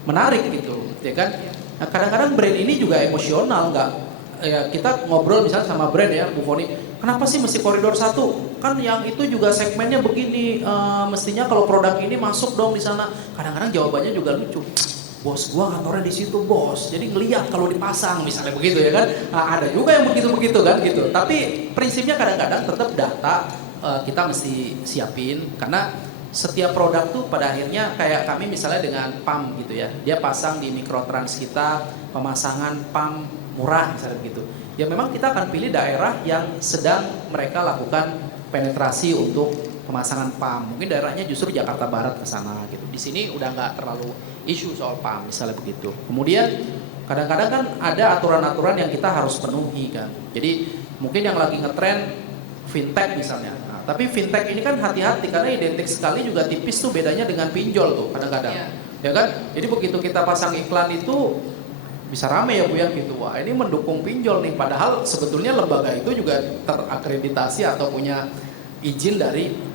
menarik gitu, ya kan? Nah, kadang-kadang brand ini juga emosional, nggak? Ya, kita ngobrol misalnya sama brand ya, Bu Foni, kenapa sih mesti koridor 1? Kan yang itu juga segmennya begini, mestinya kalau produk ini masuk dong di sana. Kadang-kadang jawabannya juga lucu. Bos gua kantornya di situ bos, jadi ngelihat kalau dipasang misalnya begitu ya kan. Nah, ada juga yang begitu-begitu kan gitu. Tapi prinsipnya kadang-kadang tetap data kita mesti siapin, karena setiap produk tuh pada akhirnya kayak kami misalnya dengan PAM gitu ya, dia pasang di Mikrotrans kita pemasangan PAM murah misalnya begitu. Ya memang kita akan pilih daerah yang sedang mereka lakukan penetrasi untuk pemasangan PAM. Mungkin daerahnya justru Jakarta Barat ke sana gitu. Di sini udah nggak terlalu isu soal PAM misalnya begitu. Kemudian kadang-kadang kan ada aturan-aturan yang kita harus penuhi kan. Jadi mungkin yang lagi ngetren fintech misalnya. Nah, tapi fintech ini kan hati-hati karena identik sekali juga tipis tuh bedanya dengan pinjol tuh kadang-kadang. Ya kan? Jadi begitu kita pasang iklan itu bisa rame ya Bu ya gitu. Wah, ini mendukung pinjol nih, padahal sebetulnya lembaga itu juga terakreditasi atau punya izin dari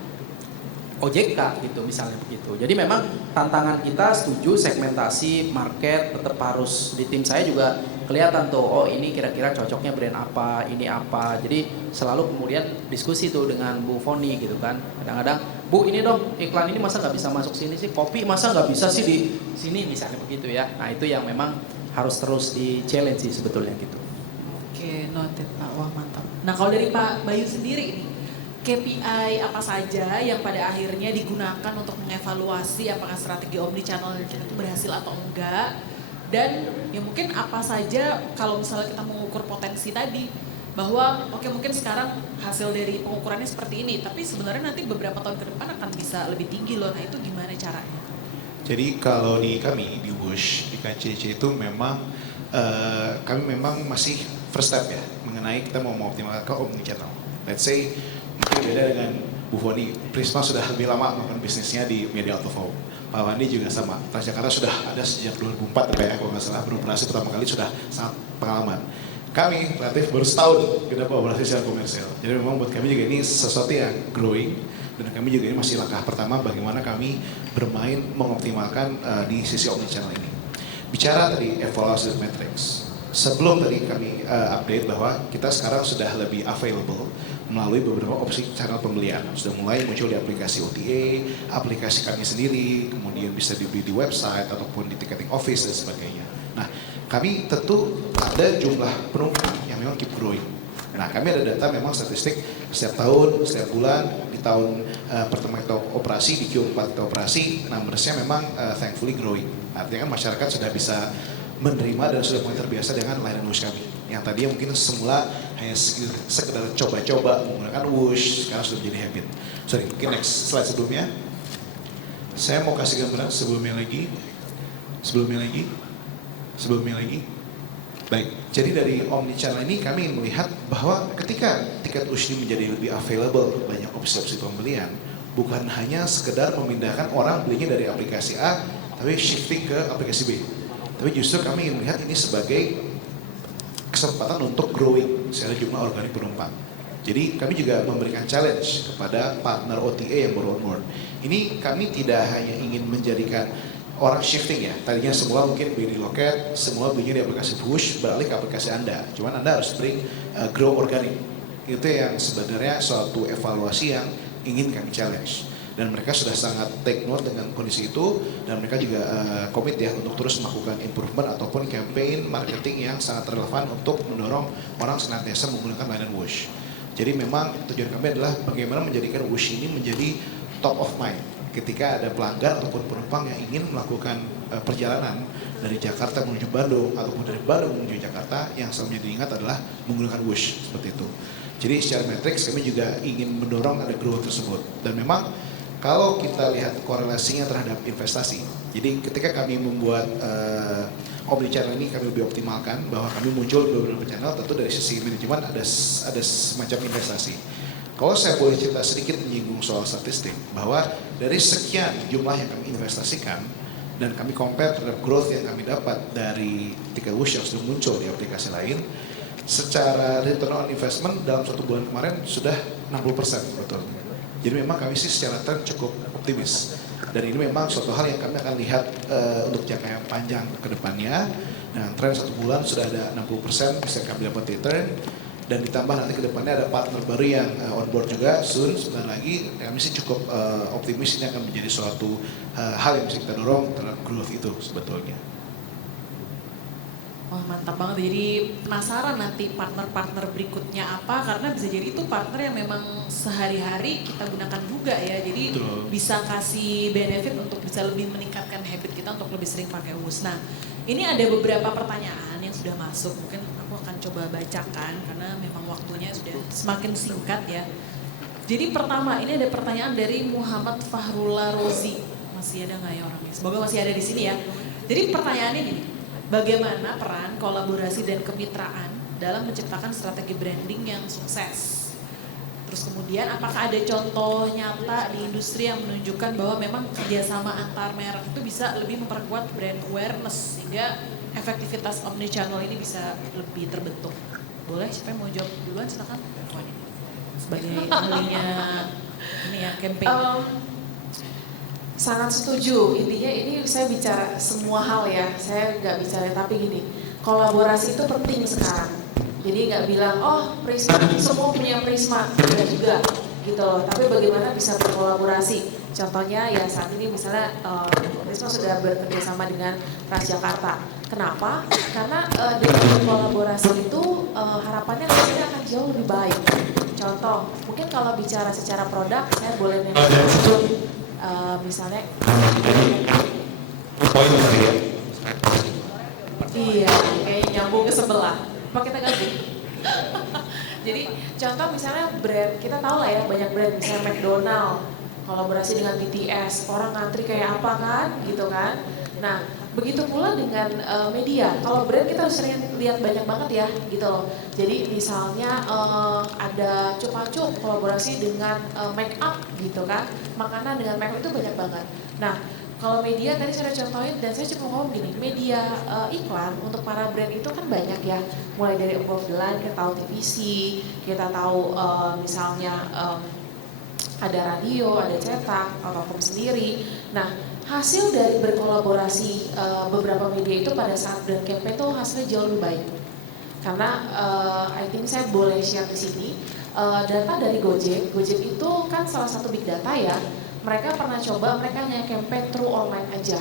OJK gitu misalnya begitu. Jadi memang tantangan kita setuju segmentasi market tetap harus di tim saya juga kelihatan tuh, oh ini kira-kira cocoknya brand apa, ini apa. Jadi selalu kemudian diskusi tuh dengan Bu Foni gitu kan. Kadang-kadang, Bu ini dong iklan ini masa nggak bisa masuk sini sih, kopi masa nggak bisa sih di sini misalnya begitu ya. Nah itu yang memang harus terus di challenge sih sebetulnya gitu. Oke, noted Pak. Wah mantap. Nah kalau dari Pak Bayu sendiri ini, KPI apa saja yang pada akhirnya digunakan untuk mengevaluasi apakah strategi omnichannel kita itu berhasil atau enggak, dan ya mungkin apa saja kalau misalnya kita mengukur potensi tadi, bahwa oke mungkin sekarang hasil dari pengukurannya seperti ini, tapi sebenarnya nanti beberapa tahun ke depan akan bisa lebih tinggi loh. Nah itu gimana caranya? Jadi kalau di kami di Wush di KCC itu memang kami memang masih first step ya mengenai kita mau mengoptimalkan ke omnichannel. Let's say mungkin beda dengan Bu Foni, Prisma sudah lebih lama melakukan bisnisnya di media out of home. Pak Wandi juga sama, Transjakarta sudah ada sejak 2004 ya kalau nggak salah beroperasi pertama kali sudah sangat pengalaman. Kami relatif baru setahun kita beroperasi secara komersial. Jadi memang buat kami juga ini sesuatu yang growing dan kami juga ini masih langkah pertama bagaimana kami bermain mengoptimalkan di sisi omnichannel ini. Bicara tadi evaluasi metrics, sebelum tadi kami update bahwa kita sekarang sudah lebih available melalui beberapa opsi channel pembelian. Sudah mulai muncul di aplikasi OTA, aplikasi kami sendiri, kemudian bisa dibeli di website ataupun di ticketing office dan sebagainya. Nah, kami tentu ada jumlah penumpang yang memang keep growing. Nah, kami ada data memang statistik setiap tahun, setiap bulan, di tahun pertama kita operasi, di Q4 kita operasi, numbersnya memang thankfully growing. Artinya kan masyarakat sudah bisa menerima dan sudah mulai terbiasa dengan layanan Wush kami. Yang tadinya mungkin semula hanya sekedar coba-coba menggunakan Wush, sekarang sudah menjadi habit. Sorry, mungkin next slide sebelumnya. Saya mau kasih gambaran sebelumnya lagi. Baik, jadi dari omnichannel ini kami melihat bahwa ketika tiket Wush ini menjadi lebih available, banyak opsi-opsi pembelian, bukan hanya sekedar memindahkan orang belinya dari aplikasi A, tapi shifting ke aplikasi B. Tapi justru kami ingin melihat ini sebagai kesempatan untuk growing secara jumlah organik penumpang. Jadi kami juga memberikan challenge kepada partner OTA yang baru on board. Ini kami tidak hanya ingin menjadikan orang shifting ya. Tadinya semua mungkin beli di loket, semua belinya di aplikasi Wush, beralih ke aplikasi Anda. Cuman Anda harus bring grow organic. Itu yang sebenarnya suatu evaluasi yang ingin kami challenge. Dan mereka sudah sangat take note dengan kondisi itu, dan mereka juga komit ya untuk terus melakukan improvement ataupun campaign marketing yang sangat relevan untuk mendorong orang senantiasa menggunakan layanan Wush. Jadi memang tujuan kami adalah bagaimana menjadikan Wush ini menjadi top of mind ketika ada pelanggan ataupun penumpang yang ingin melakukan perjalanan dari Jakarta menuju Bandung ataupun dari Bandung menuju Jakarta, yang selalu diingat adalah menggunakan Wush seperti itu. Jadi secara matriks kami juga ingin mendorong ada growth tersebut, dan memang kalau kita lihat korelasinya terhadap investasi, jadi ketika kami membuat omnichannel ini kami lebih optimalkan bahwa kami muncul di beberapa channel, tentu dari sisi manajemen ada semacam investasi. Kalau saya boleh cerita sedikit menyinggung soal statistik, bahwa dari sekian jumlah yang kami investasikan dan kami compare terhadap growth yang kami dapat dari tiket Wush yang sudah muncul di aplikasi lain, secara return on investment dalam 1 bulan kemarin sudah 60% betul. Jadi memang kami sih secara tren cukup optimis. Dan ini memang suatu hal yang kami akan lihat untuk jangka yang panjang ke depannya. Nah, tren 1 bulan sudah ada 60% bisa kami dapat return. Dan ditambah nanti ke depannya ada partner baru yang on board juga soon, sebentar lagi. Kami sih cukup optimis ini akan menjadi suatu hal yang bisa kita dorong terhadap growth itu sebetulnya. Wah mantap banget, jadi penasaran nanti partner-partner berikutnya apa, karena bisa jadi itu partner yang memang sehari-hari kita gunakan juga ya, jadi Betul. bisa kasih benefit untuk bisa lebih meningkatkan habit kita untuk lebih sering pakai Wush. Nah ini ada beberapa pertanyaan yang sudah masuk, mungkin aku akan coba bacakan karena memang waktunya sudah semakin singkat ya. Jadi pertama ini ada pertanyaan dari Muhammad Fahrullah Rozi, masih ada nggak ya orangnya? Semoga masih ada di sini ya. Jadi pertanyaannya ini, bagaimana peran kolaborasi dan kemitraan dalam menciptakan strategi branding yang sukses? Terus kemudian apakah ada contoh nyata di industri yang menunjukkan bahwa memang kerjasama antar merek itu bisa lebih memperkuat brand awareness sehingga efektivitas omnichannel ini bisa lebih terbentuk? Boleh, siapa yang mau jawab duluan silakan. Sebagai ahlinya ini ya campaign. Sangat setuju, intinya ini saya bicara semua hal ya, saya nggak bicara, tapi gini, kolaborasi itu penting sekarang. Jadi nggak bilang, oh Prisma, semua punya Prisma, tidak juga gitu loh, tapi bagaimana bisa berkolaborasi. Contohnya ya saat ini misalnya Prisma sudah bekerja sama dengan Transjakarta. Kenapa? Karena dengan berkolaborasi itu harapannya hasilnya akan jauh lebih baik. Contoh, mungkin kalau bicara secara produk, saya boleh sebut misalnya iya kayak nyambung ke sebelah, apa kita ganti? Jadi contoh misalnya brand, kita tahu lah ya banyak brand, misalnya McDonald kolaborasi dengan BTS, orang ngantri kayak apa kan, gitu kan. Nah, begitu pula dengan media. Kalau brand kita harus sering lihat banyak banget ya, gitu loh. Jadi misalnya ada Chupa Chups kolaborasi dengan make up, gitu kan. Makanan dengan make up itu banyak banget. Nah, kalau media tadi saya udah contohin dan saya cuma ngomong gini, media iklan untuk para brand itu kan banyak ya. Mulai dari above the line, kita tahu TVC, kita tahu misalnya ada radio, ada cetak, Telkom sendiri. Nah, hasil dari berkolaborasi beberapa media itu pada saat brand campaign itu hasilnya jauh lebih baik. Karena I think saya boleh share di sini data dari Gojek. Gojek itu kan salah satu big data ya. Mereka pernah coba, mereka hanya campaign through online aja.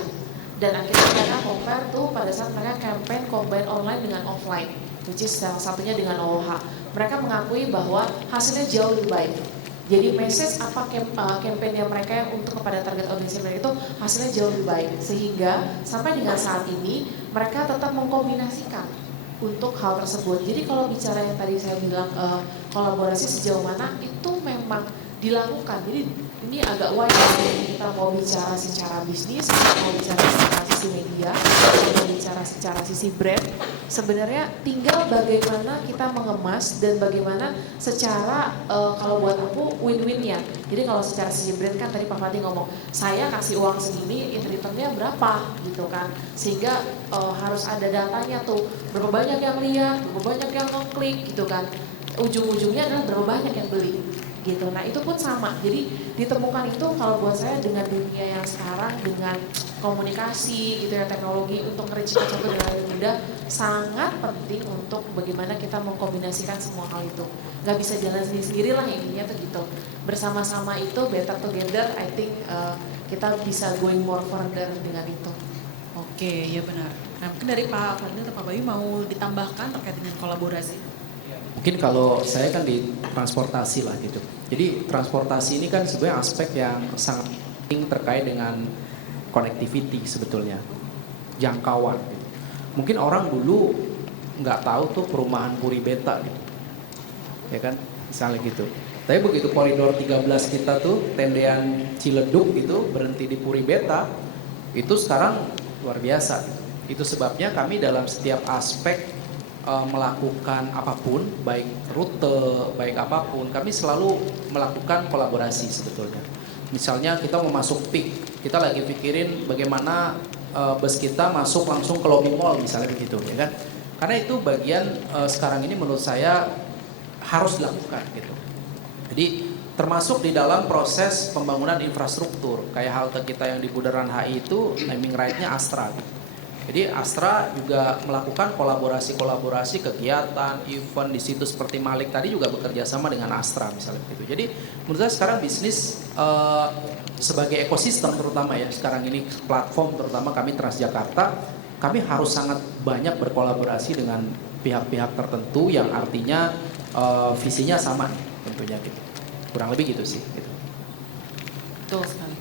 Dan akhirnya mereka compare tuh pada saat mereka campaign combine online dengan offline. Which is salah satunya dengan OOH. Mereka mengakui bahwa hasilnya jauh lebih baik. Jadi message apa campaign yang mereka yang untuk kepada target audiens mereka itu hasilnya jauh lebih baik. Sehingga sampai dengan saat ini mereka tetap mengkombinasikan untuk hal tersebut. Jadi kalau bicara yang tadi saya bilang kolaborasi sejauh mana itu memang dilakukan. Jadi ini agak wajar kita mau bicara secara bisnis, mau bicara secara sisi media, mau bicara secara sisi brand. Sebenarnya tinggal bagaimana kita mengemas dan bagaimana secara kalau buat aku win-win ya. Jadi kalau secara sisi brand kan tadi Pak Fatih ngomong, saya kasih uang segini, in returnnya berapa gitu kan. Sehingga harus ada datanya tuh, berapa banyak yang lihat, berapa banyak yang ngeklik gitu kan. Ujung-ujungnya adalah berapa banyak yang beli gitu. Nah itu pun sama, jadi ditemukan itu kalau buat saya dengan dunia yang sekarang dengan komunikasi gitu ya, teknologi untuk nge-reach contoh dengan lebih mudah sangat penting untuk bagaimana kita mengkombinasikan semua hal itu. Gak bisa jalan sendiri-sendiri lah intinya tuh gitu. Bersama-sama itu better together, I think kita bisa going more further dengan itu. Oke, ya benar. Nah mungkin dari Pak Fadil atau Pak Bayu mau ditambahkan terkait dengan kolaborasi? Mungkin kalau saya kan di transportasi lah gitu. Jadi transportasi ini kan sebenarnya aspek yang sangat penting terkait dengan connectivity sebetulnya, jangkauan. Gitu. Mungkin orang dulu nggak tahu tuh perumahan Puri Beta gitu, ya kan, misalnya gitu. Tapi begitu koridor 13 kita tuh tendean Ciledug itu berhenti di Puri Beta, itu sekarang luar biasa. Itu sebabnya kami dalam setiap aspek melakukan apapun, baik rute, baik apapun, kami selalu melakukan kolaborasi sebetulnya. Misalnya kita mau masuk peak, kita lagi pikirin bagaimana bus kita masuk langsung ke lobby mall misalnya begitu, ya kan? Karena itu bagian sekarang ini menurut saya harus dilakukan gitu. Jadi termasuk di dalam proses pembangunan infrastruktur, kayak halte kita yang di Bundaran HI itu naming right-nya Astra. Gitu. Jadi Astra juga melakukan kolaborasi kegiatan, event di situ seperti Malik tadi juga bekerja sama dengan Astra misalnya begitu. Jadi menurut saya sekarang bisnis sebagai ekosistem terutama ya sekarang ini platform terutama kami Transjakarta, kami harus sangat banyak berkolaborasi dengan pihak-pihak tertentu yang artinya visinya sama tentunya gitu. Kurang lebih gitu sih. Gitu. Betul sekali.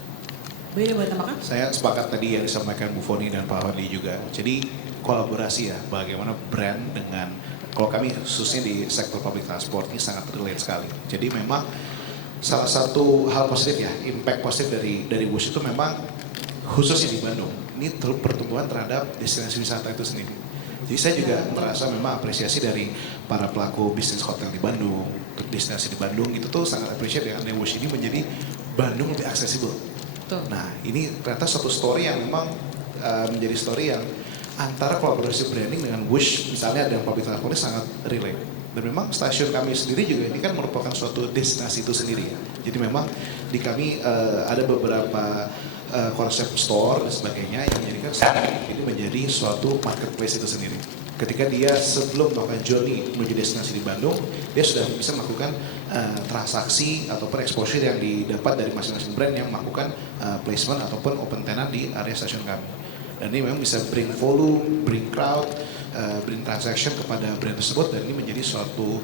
Bayu boleh tambahkan? Saya sepakat tadi yang disampaikan Bu Foni dan Pak Fadli juga. Jadi kolaborasi ya, bagaimana brand dengan, kalau kami khususnya di sektor public transport ini sangat relate sekali. Jadi memang salah satu hal positif ya, impact positif dari WUSH itu memang khususnya di Bandung. Ini pertumbuhan terhadap destinasi wisata itu sendiri. Jadi saya juga merasa memang apresiasi dari para pelaku bisnis hotel di Bandung, untuk destinasi di Bandung itu tuh sangat appreciate dengan WUSH ini menjadi Bandung lebih aksesibel. Nah ini ternyata satu story yang memang menjadi story yang antara kolaborasi branding dengan WUSH misalnya dan public transport sangat relate. Dan memang stasiun kami sendiri juga ini kan merupakan suatu destinasi itu sendiri ya. Jadi memang di kami ada beberapa konsep store dan sebagainya yang menjadikan ini menjadi suatu marketplace itu sendiri. Ketika dia sebelum melakukan journey menuju destinasi di Bandung, dia sudah bisa melakukan transaksi ataupun exposure yang didapat dari masing-masing brand yang melakukan placement ataupun open tenant di area stasiun kami. Dan ini memang bisa bring volume, bring crowd, bring transaction kepada brand tersebut, dan ini menjadi suatu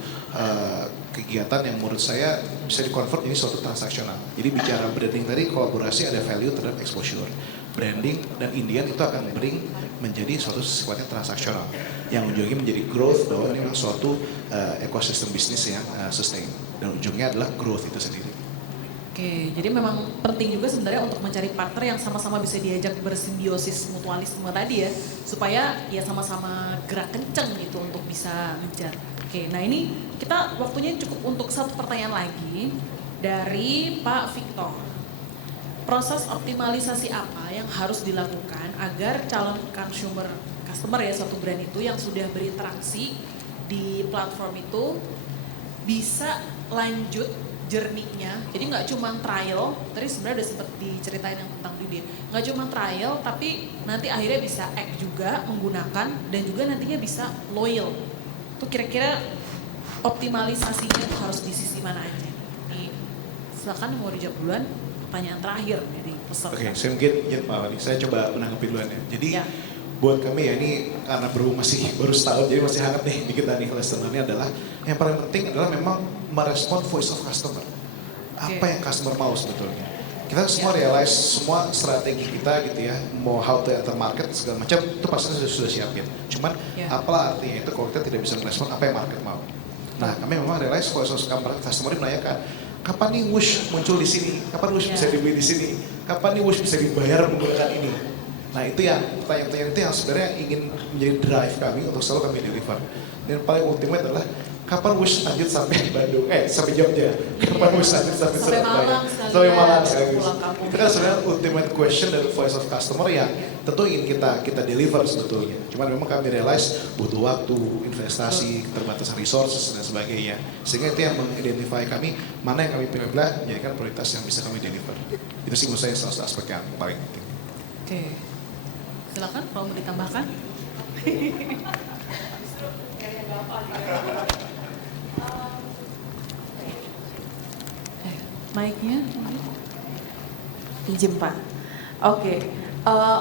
kegiatan yang menurut saya bisa di-convert ini suatu transaksional. Jadi bicara branding tadi, kolaborasi ada value terhadap exposure. Branding dan Indian itu akan bring menjadi suatu sifatnya transaksional yang ujungnya menjadi growth, bahwa ini memang suatu ekosistem bisnis yang sustain dan ujungnya adalah growth itu sendiri. Oke, jadi memang penting juga sebenarnya untuk mencari partner yang sama-sama bisa diajak bersimbiosis mutualisme tadi ya, supaya ya sama-sama gerak kenceng gitu untuk bisa ngejar. Oke, nah ini kita waktunya cukup untuk satu pertanyaan lagi dari Pak Victor. Proses optimalisasi apa yang harus dilakukan agar calon customer ya suatu brand itu yang sudah berinteraksi di platform itu bisa lanjut journey-nya, jadi nggak cuma trial, tadi sebenarnya udah sempat diceritain yang tentang Didi, nggak cuma trial, tapi nanti akhirnya bisa act juga, menggunakan, dan juga nantinya bisa loyal. Itu kira-kira optimalisasinya harus di sisi mana aja? Nih, silakan mau dijawab duluan, pertanyaan terakhir dari peserta. Oke, saya mungkin ya Pak Wali, saya coba menanggapi duluan ya. Jadi Ya. buat kami ya ini karena masih baru setahun, jadi masih hangat nih di kita nih listener-nya adalah yang paling penting adalah memang merespon voice of customer. Apa yang customer mau sebetulnya. Kita semua realize semua strategi kita gitu ya, mau how to enter market segala macam itu pasti sudah siapin. Cuman apalah artinya itu kalau kita tidak bisa merespon apa yang market mau. Nah kami memang realize voice of customer menanyakan, kapan nih Wush muncul di sini? Kapan Wush bisa dibeli di sini? Kapan nih Wush bisa dibayar menggunakan ini? Nah itu yang pertanyaan-pertanyaan itu yang sebenarnya ingin menjadi drive kami untuk selalu kami deliver. Dan paling ultimate adalah kapan Wush lanjut sampai di Bandung, sampai Jogja, kapan Wush lanjut sampai Surabaya, sampai Malang sekaligus. Itu kan sebenarnya ultimate question dari voice of customer yang tentu ingin kita deliver sebetulnya. Cuman memang kami realize butuh waktu, investasi, keterbatasan resources dan sebagainya. Sehingga itu yang mengidentify kami mana yang kami pilih-pilih menjadikan prioritas yang bisa kami deliver. Itu sih menurut saya salah satu aspek yang paling penting. Oke, silakan kalau mau ditambahkan. Mic-nya. Pinjem Pak. Oke.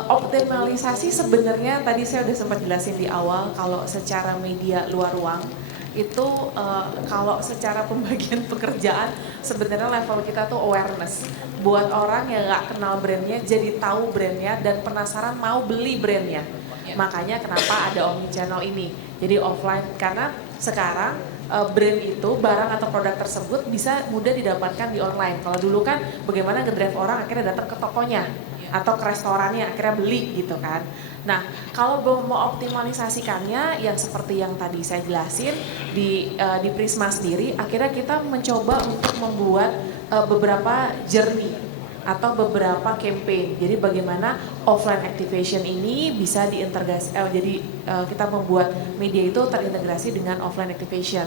Optimalisasi sebenarnya tadi saya udah sempat jelasin di awal kalau secara media luar ruang itu kalau secara pembagian pekerjaan sebenarnya level kita tuh awareness buat orang yang nggak kenal brandnya jadi tahu brandnya dan penasaran mau beli brandnya. Makanya kenapa ada omnichannel ini. Jadi offline karena sekarang brand itu barang atau produk tersebut bisa mudah didapatkan di online. Kalau dulu kan bagaimana ngedrive orang akhirnya datang ke tokonya atau ke restorannya akhirnya beli gitu kan. Nah kalau mau optimalisasikannya yang seperti yang tadi saya jelasin di Prisma sendiri akhirnya kita mencoba untuk membuat beberapa journey atau beberapa campaign. Jadi bagaimana offline activation ini bisa diintegrasi, jadi kita membuat media itu terintegrasi dengan offline activation.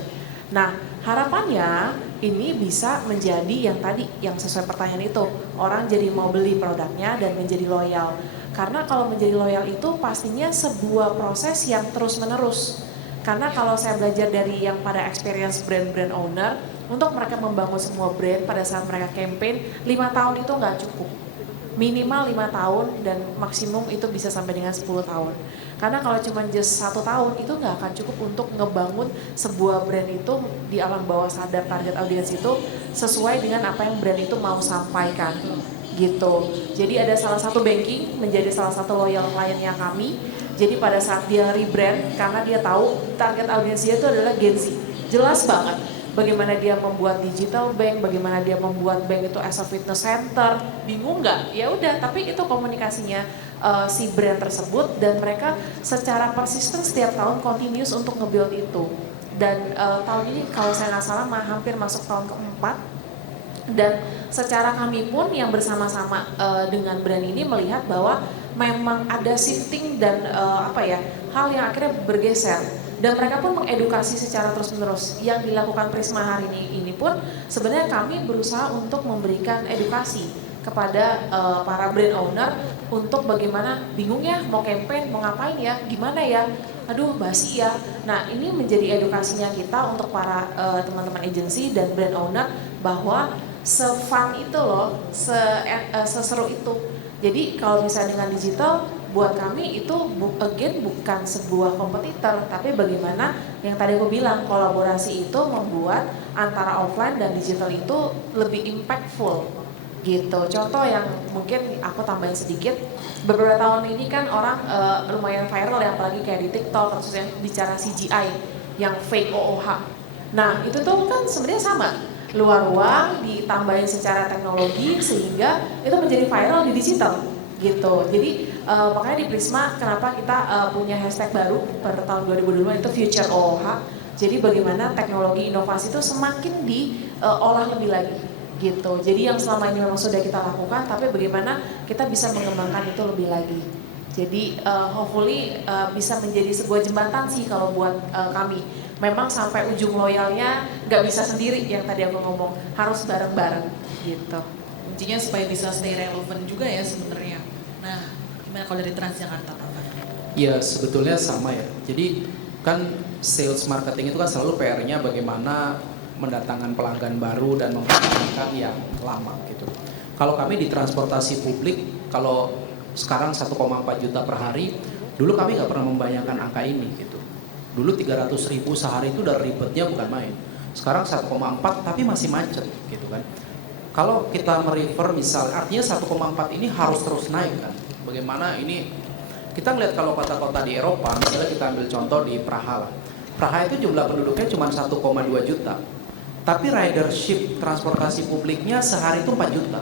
Nah harapannya ini bisa menjadi yang tadi, yang sesuai pertanyaan itu, orang jadi mau beli produknya dan menjadi loyal. Karena kalau menjadi loyal itu pastinya sebuah proses yang terus menerus. Karena kalau saya belajar dari yang pada experience brand owner, untuk mereka membangun semua brand pada saat mereka campaign, 5 tahun itu nggak cukup. Minimal 5 tahun dan maksimum itu bisa sampai dengan 10 tahun. Karena kalau cuma just 1 tahun itu nggak akan cukup untuk ngebangun sebuah brand itu di alam bawah sadar target audiens itu sesuai dengan apa yang brand itu mau sampaikan gitu. Jadi ada salah satu banking menjadi salah satu loyal kliennya kami. Jadi pada saat dia rebrand karena dia tahu target audiens dia itu adalah Gen Z. Jelas banget bagaimana dia membuat digital bank, bagaimana dia membuat bank itu as a fitness center, bingung nggak? Ya udah, tapi itu komunikasinya si brand tersebut dan mereka secara persisten setiap tahun continuous untuk nge-build itu. Dan tahun ini kalau saya nggak salah hampir masuk tahun keempat dan secara kami pun yang bersama-sama dengan brand ini melihat bahwa memang ada shifting dan hal yang akhirnya bergeser. Dan mereka pun mengedukasi secara terus-menerus. Yang dilakukan Prisma hari ini pun sebenarnya kami berusaha untuk memberikan edukasi kepada para brand owner untuk bagaimana bingung ya mau campaign, mau ngapain ya, gimana ya, aduh basi ya. Nah ini menjadi edukasinya kita untuk para teman-teman agency dan brand owner bahwa se-fun itu loh, seseru itu. Jadi kalau misalnya dengan digital, buat kami itu bukan sebuah kompetitor, tapi bagaimana yang tadi aku bilang kolaborasi itu membuat antara offline dan digital itu lebih impactful. gitu. Contoh yang mungkin aku tambahin sedikit, beberapa tahun ini kan orang lumayan viral ya, apalagi kayak di TikTok kasus yang bicara CGI yang fake OOH. Nah itu tuh kan sebenarnya sama, luar ruang ditambahin secara teknologi sehingga itu menjadi viral di digital gitu. Jadi makanya di Prisma kenapa kita punya hashtag baru per tahun 2022 itu Future OOH. Jadi bagaimana teknologi inovasi itu semakin diolah lebih lagi gitu. Jadi yang selama ini memang sudah kita lakukan, tapi bagaimana kita bisa mengembangkan itu lebih lagi. Jadi hopefully bisa menjadi sebuah jembatan sih kalau buat kami. Memang sampai ujung loyalnya nggak bisa sendiri yang tadi aku ngomong, harus bareng-bareng gitu. Kuncinya supaya bisa stay relevant juga ya sebenarnya. Nah, gimana kalau dari Transjakarta Pak? Ya sebetulnya sama ya. Jadi kan sales marketing itu kan selalu PR-nya bagaimana mendatangkan pelanggan baru dan mempertahankan yang lama gitu. Kalau kami di transportasi publik, kalau sekarang 1,4 juta per hari, dulu kami nggak pernah membayangkan angka ini gitu. Dulu 300.000 sehari itu udah ribetnya bukan main. Sekarang 1,4 tapi masih macet gitu kan. Kalau kita merefer misalnya, artinya 1,4 ini harus terus naik kan. Bagaimana ini, kita ngeliat kalau kota-kota di Eropa, misalnya kita ambil contoh di Praha lah. Praha itu jumlah penduduknya cuma 1,2 juta. Tapi ridership transportasi publiknya sehari itu 4 juta.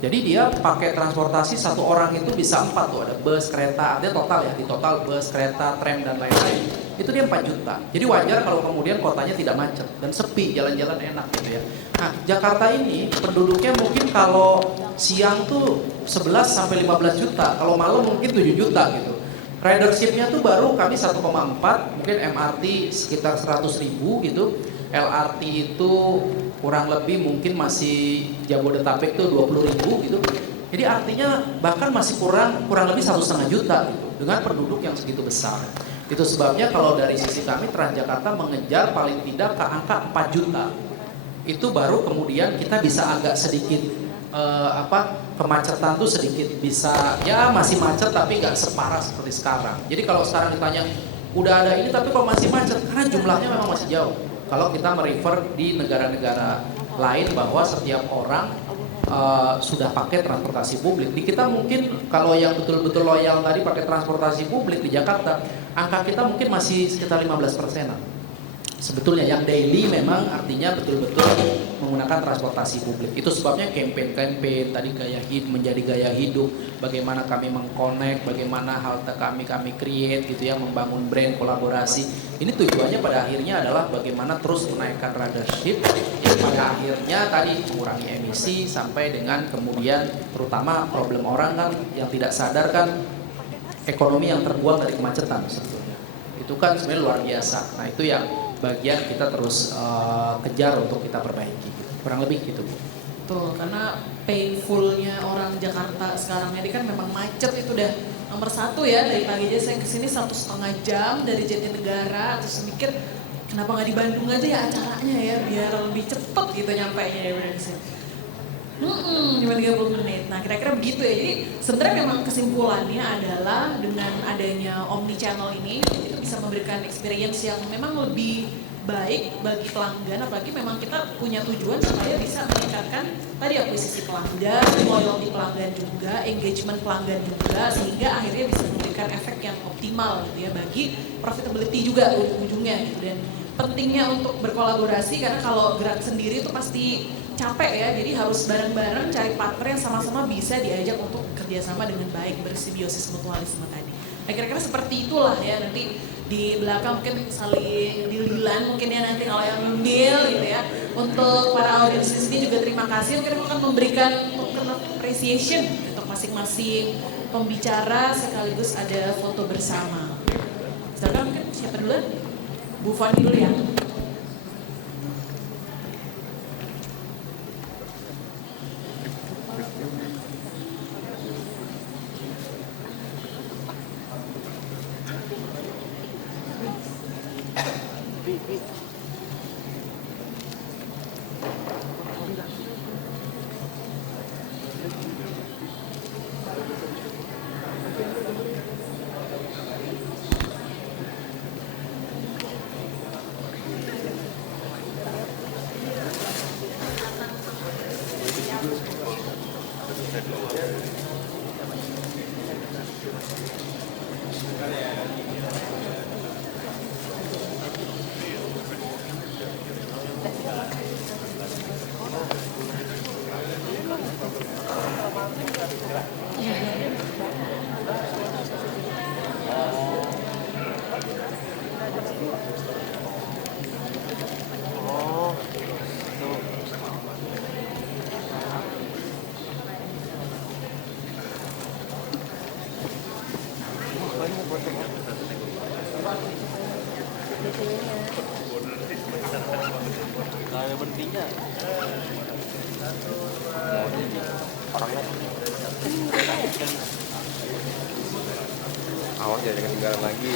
Jadi dia pakai transportasi satu orang itu bisa 4 tuh, ada bus, kereta, ada total ya, di total bus, kereta, tram dan lain-lain. Itu dia 4 juta. Jadi wajar kalau kemudian kotanya tidak macet dan sepi, jalan-jalan enak gitu ya. Nah, Jakarta ini penduduknya mungkin kalau siang tuh 11 sampai 15 juta, kalau malam mungkin 7 juta gitu. Ridershipnya tuh baru kami 1,4, mungkin MRT sekitar 100.000 gitu. LRT itu kurang lebih mungkin masih Jabodetabek tuh 20.000 gitu. Jadi artinya bahkan masih kurang lebih 1,5 juta gitu, dengan penduduk yang segitu besar. Itu sebabnya kalau dari sisi kami Transjakarta mengejar paling tidak ke angka 4 juta. Itu baru kemudian kita bisa agak sedikit kemacetan tuh sedikit bisa, ya masih macet tapi nggak separah seperti sekarang. Jadi kalau sekarang ditanya udah ada ini tapi kok masih macet, karena jumlahnya memang masih jauh. Kalau kita merefer di negara-negara lain bahwa setiap orang sudah pakai transportasi publik. Di kita mungkin kalau yang betul-betul loyal tadi pakai transportasi publik di Jakarta, angka kita mungkin masih sekitar 15%. Sebetulnya yang daily memang artinya betul-betul menggunakan transportasi publik. Itu sebabnya campaign tadi menjadi gaya hidup, bagaimana kami mengconnect, bagaimana halte kami create gitu ya, membangun brand kolaborasi. Ini tujuannya pada akhirnya adalah bagaimana terus menaikkan ridership yang pada akhirnya tadi mengurangi emisi sampai dengan kemudian terutama problem orang kan yang tidak sadar kan ekonomi yang terbuang dari kemacetan sebetulnya. Itu kan sebenarnya luar biasa. Nah, itu yang bagian kita terus kejar untuk kita perbaiki gitu. Kurang lebih gitu. Tuh, karena painfulnya orang Jakarta sekarang ini kan memang macet itu udah nomor 1 ya. Dari pagi aja saya kesini 1,5 jam dari Jatinegara, terus mikir kenapa nggak di Bandung aja ya acaranya ya, biar lebih cepet gitu nyampainya daripada kesini. Cuma 30 menit. Nah kira-kira begitu ya. Jadi sebenarnya memang kesimpulannya adalah dengan adanya omni channel ini itu bisa memberikan experience yang memang lebih baik bagi pelanggan, apalagi memang kita punya tujuan supaya bisa meningkatkan tadi akuisisi pelanggan, loyalty pelanggan juga, engagement pelanggan juga, sehingga akhirnya bisa memberikan efek yang optimal gitu ya bagi profitability juga ujung-ujungnya gitu. Dan pentingnya untuk berkolaborasi karena kalau gerak sendiri itu pasti capek ya, jadi harus bareng-bareng cari partner yang sama-sama bisa diajak untuk kerjasama dengan baik, bersimbiosis mutualisme tadi. Nah kira-kira seperti itulah ya, nanti di belakang mungkin saling deal-dealan mungkin ya nanti kalau yang deal gitu ya. Untuk para audiens di sini juga terima kasih, mungkin akan memberikan token appreciation untuk masing-masing pembicara sekaligus ada foto bersama. Silakan mungkin siapa duluan? Bu Fani dulu ya. Awas jangan ketinggalan lagi.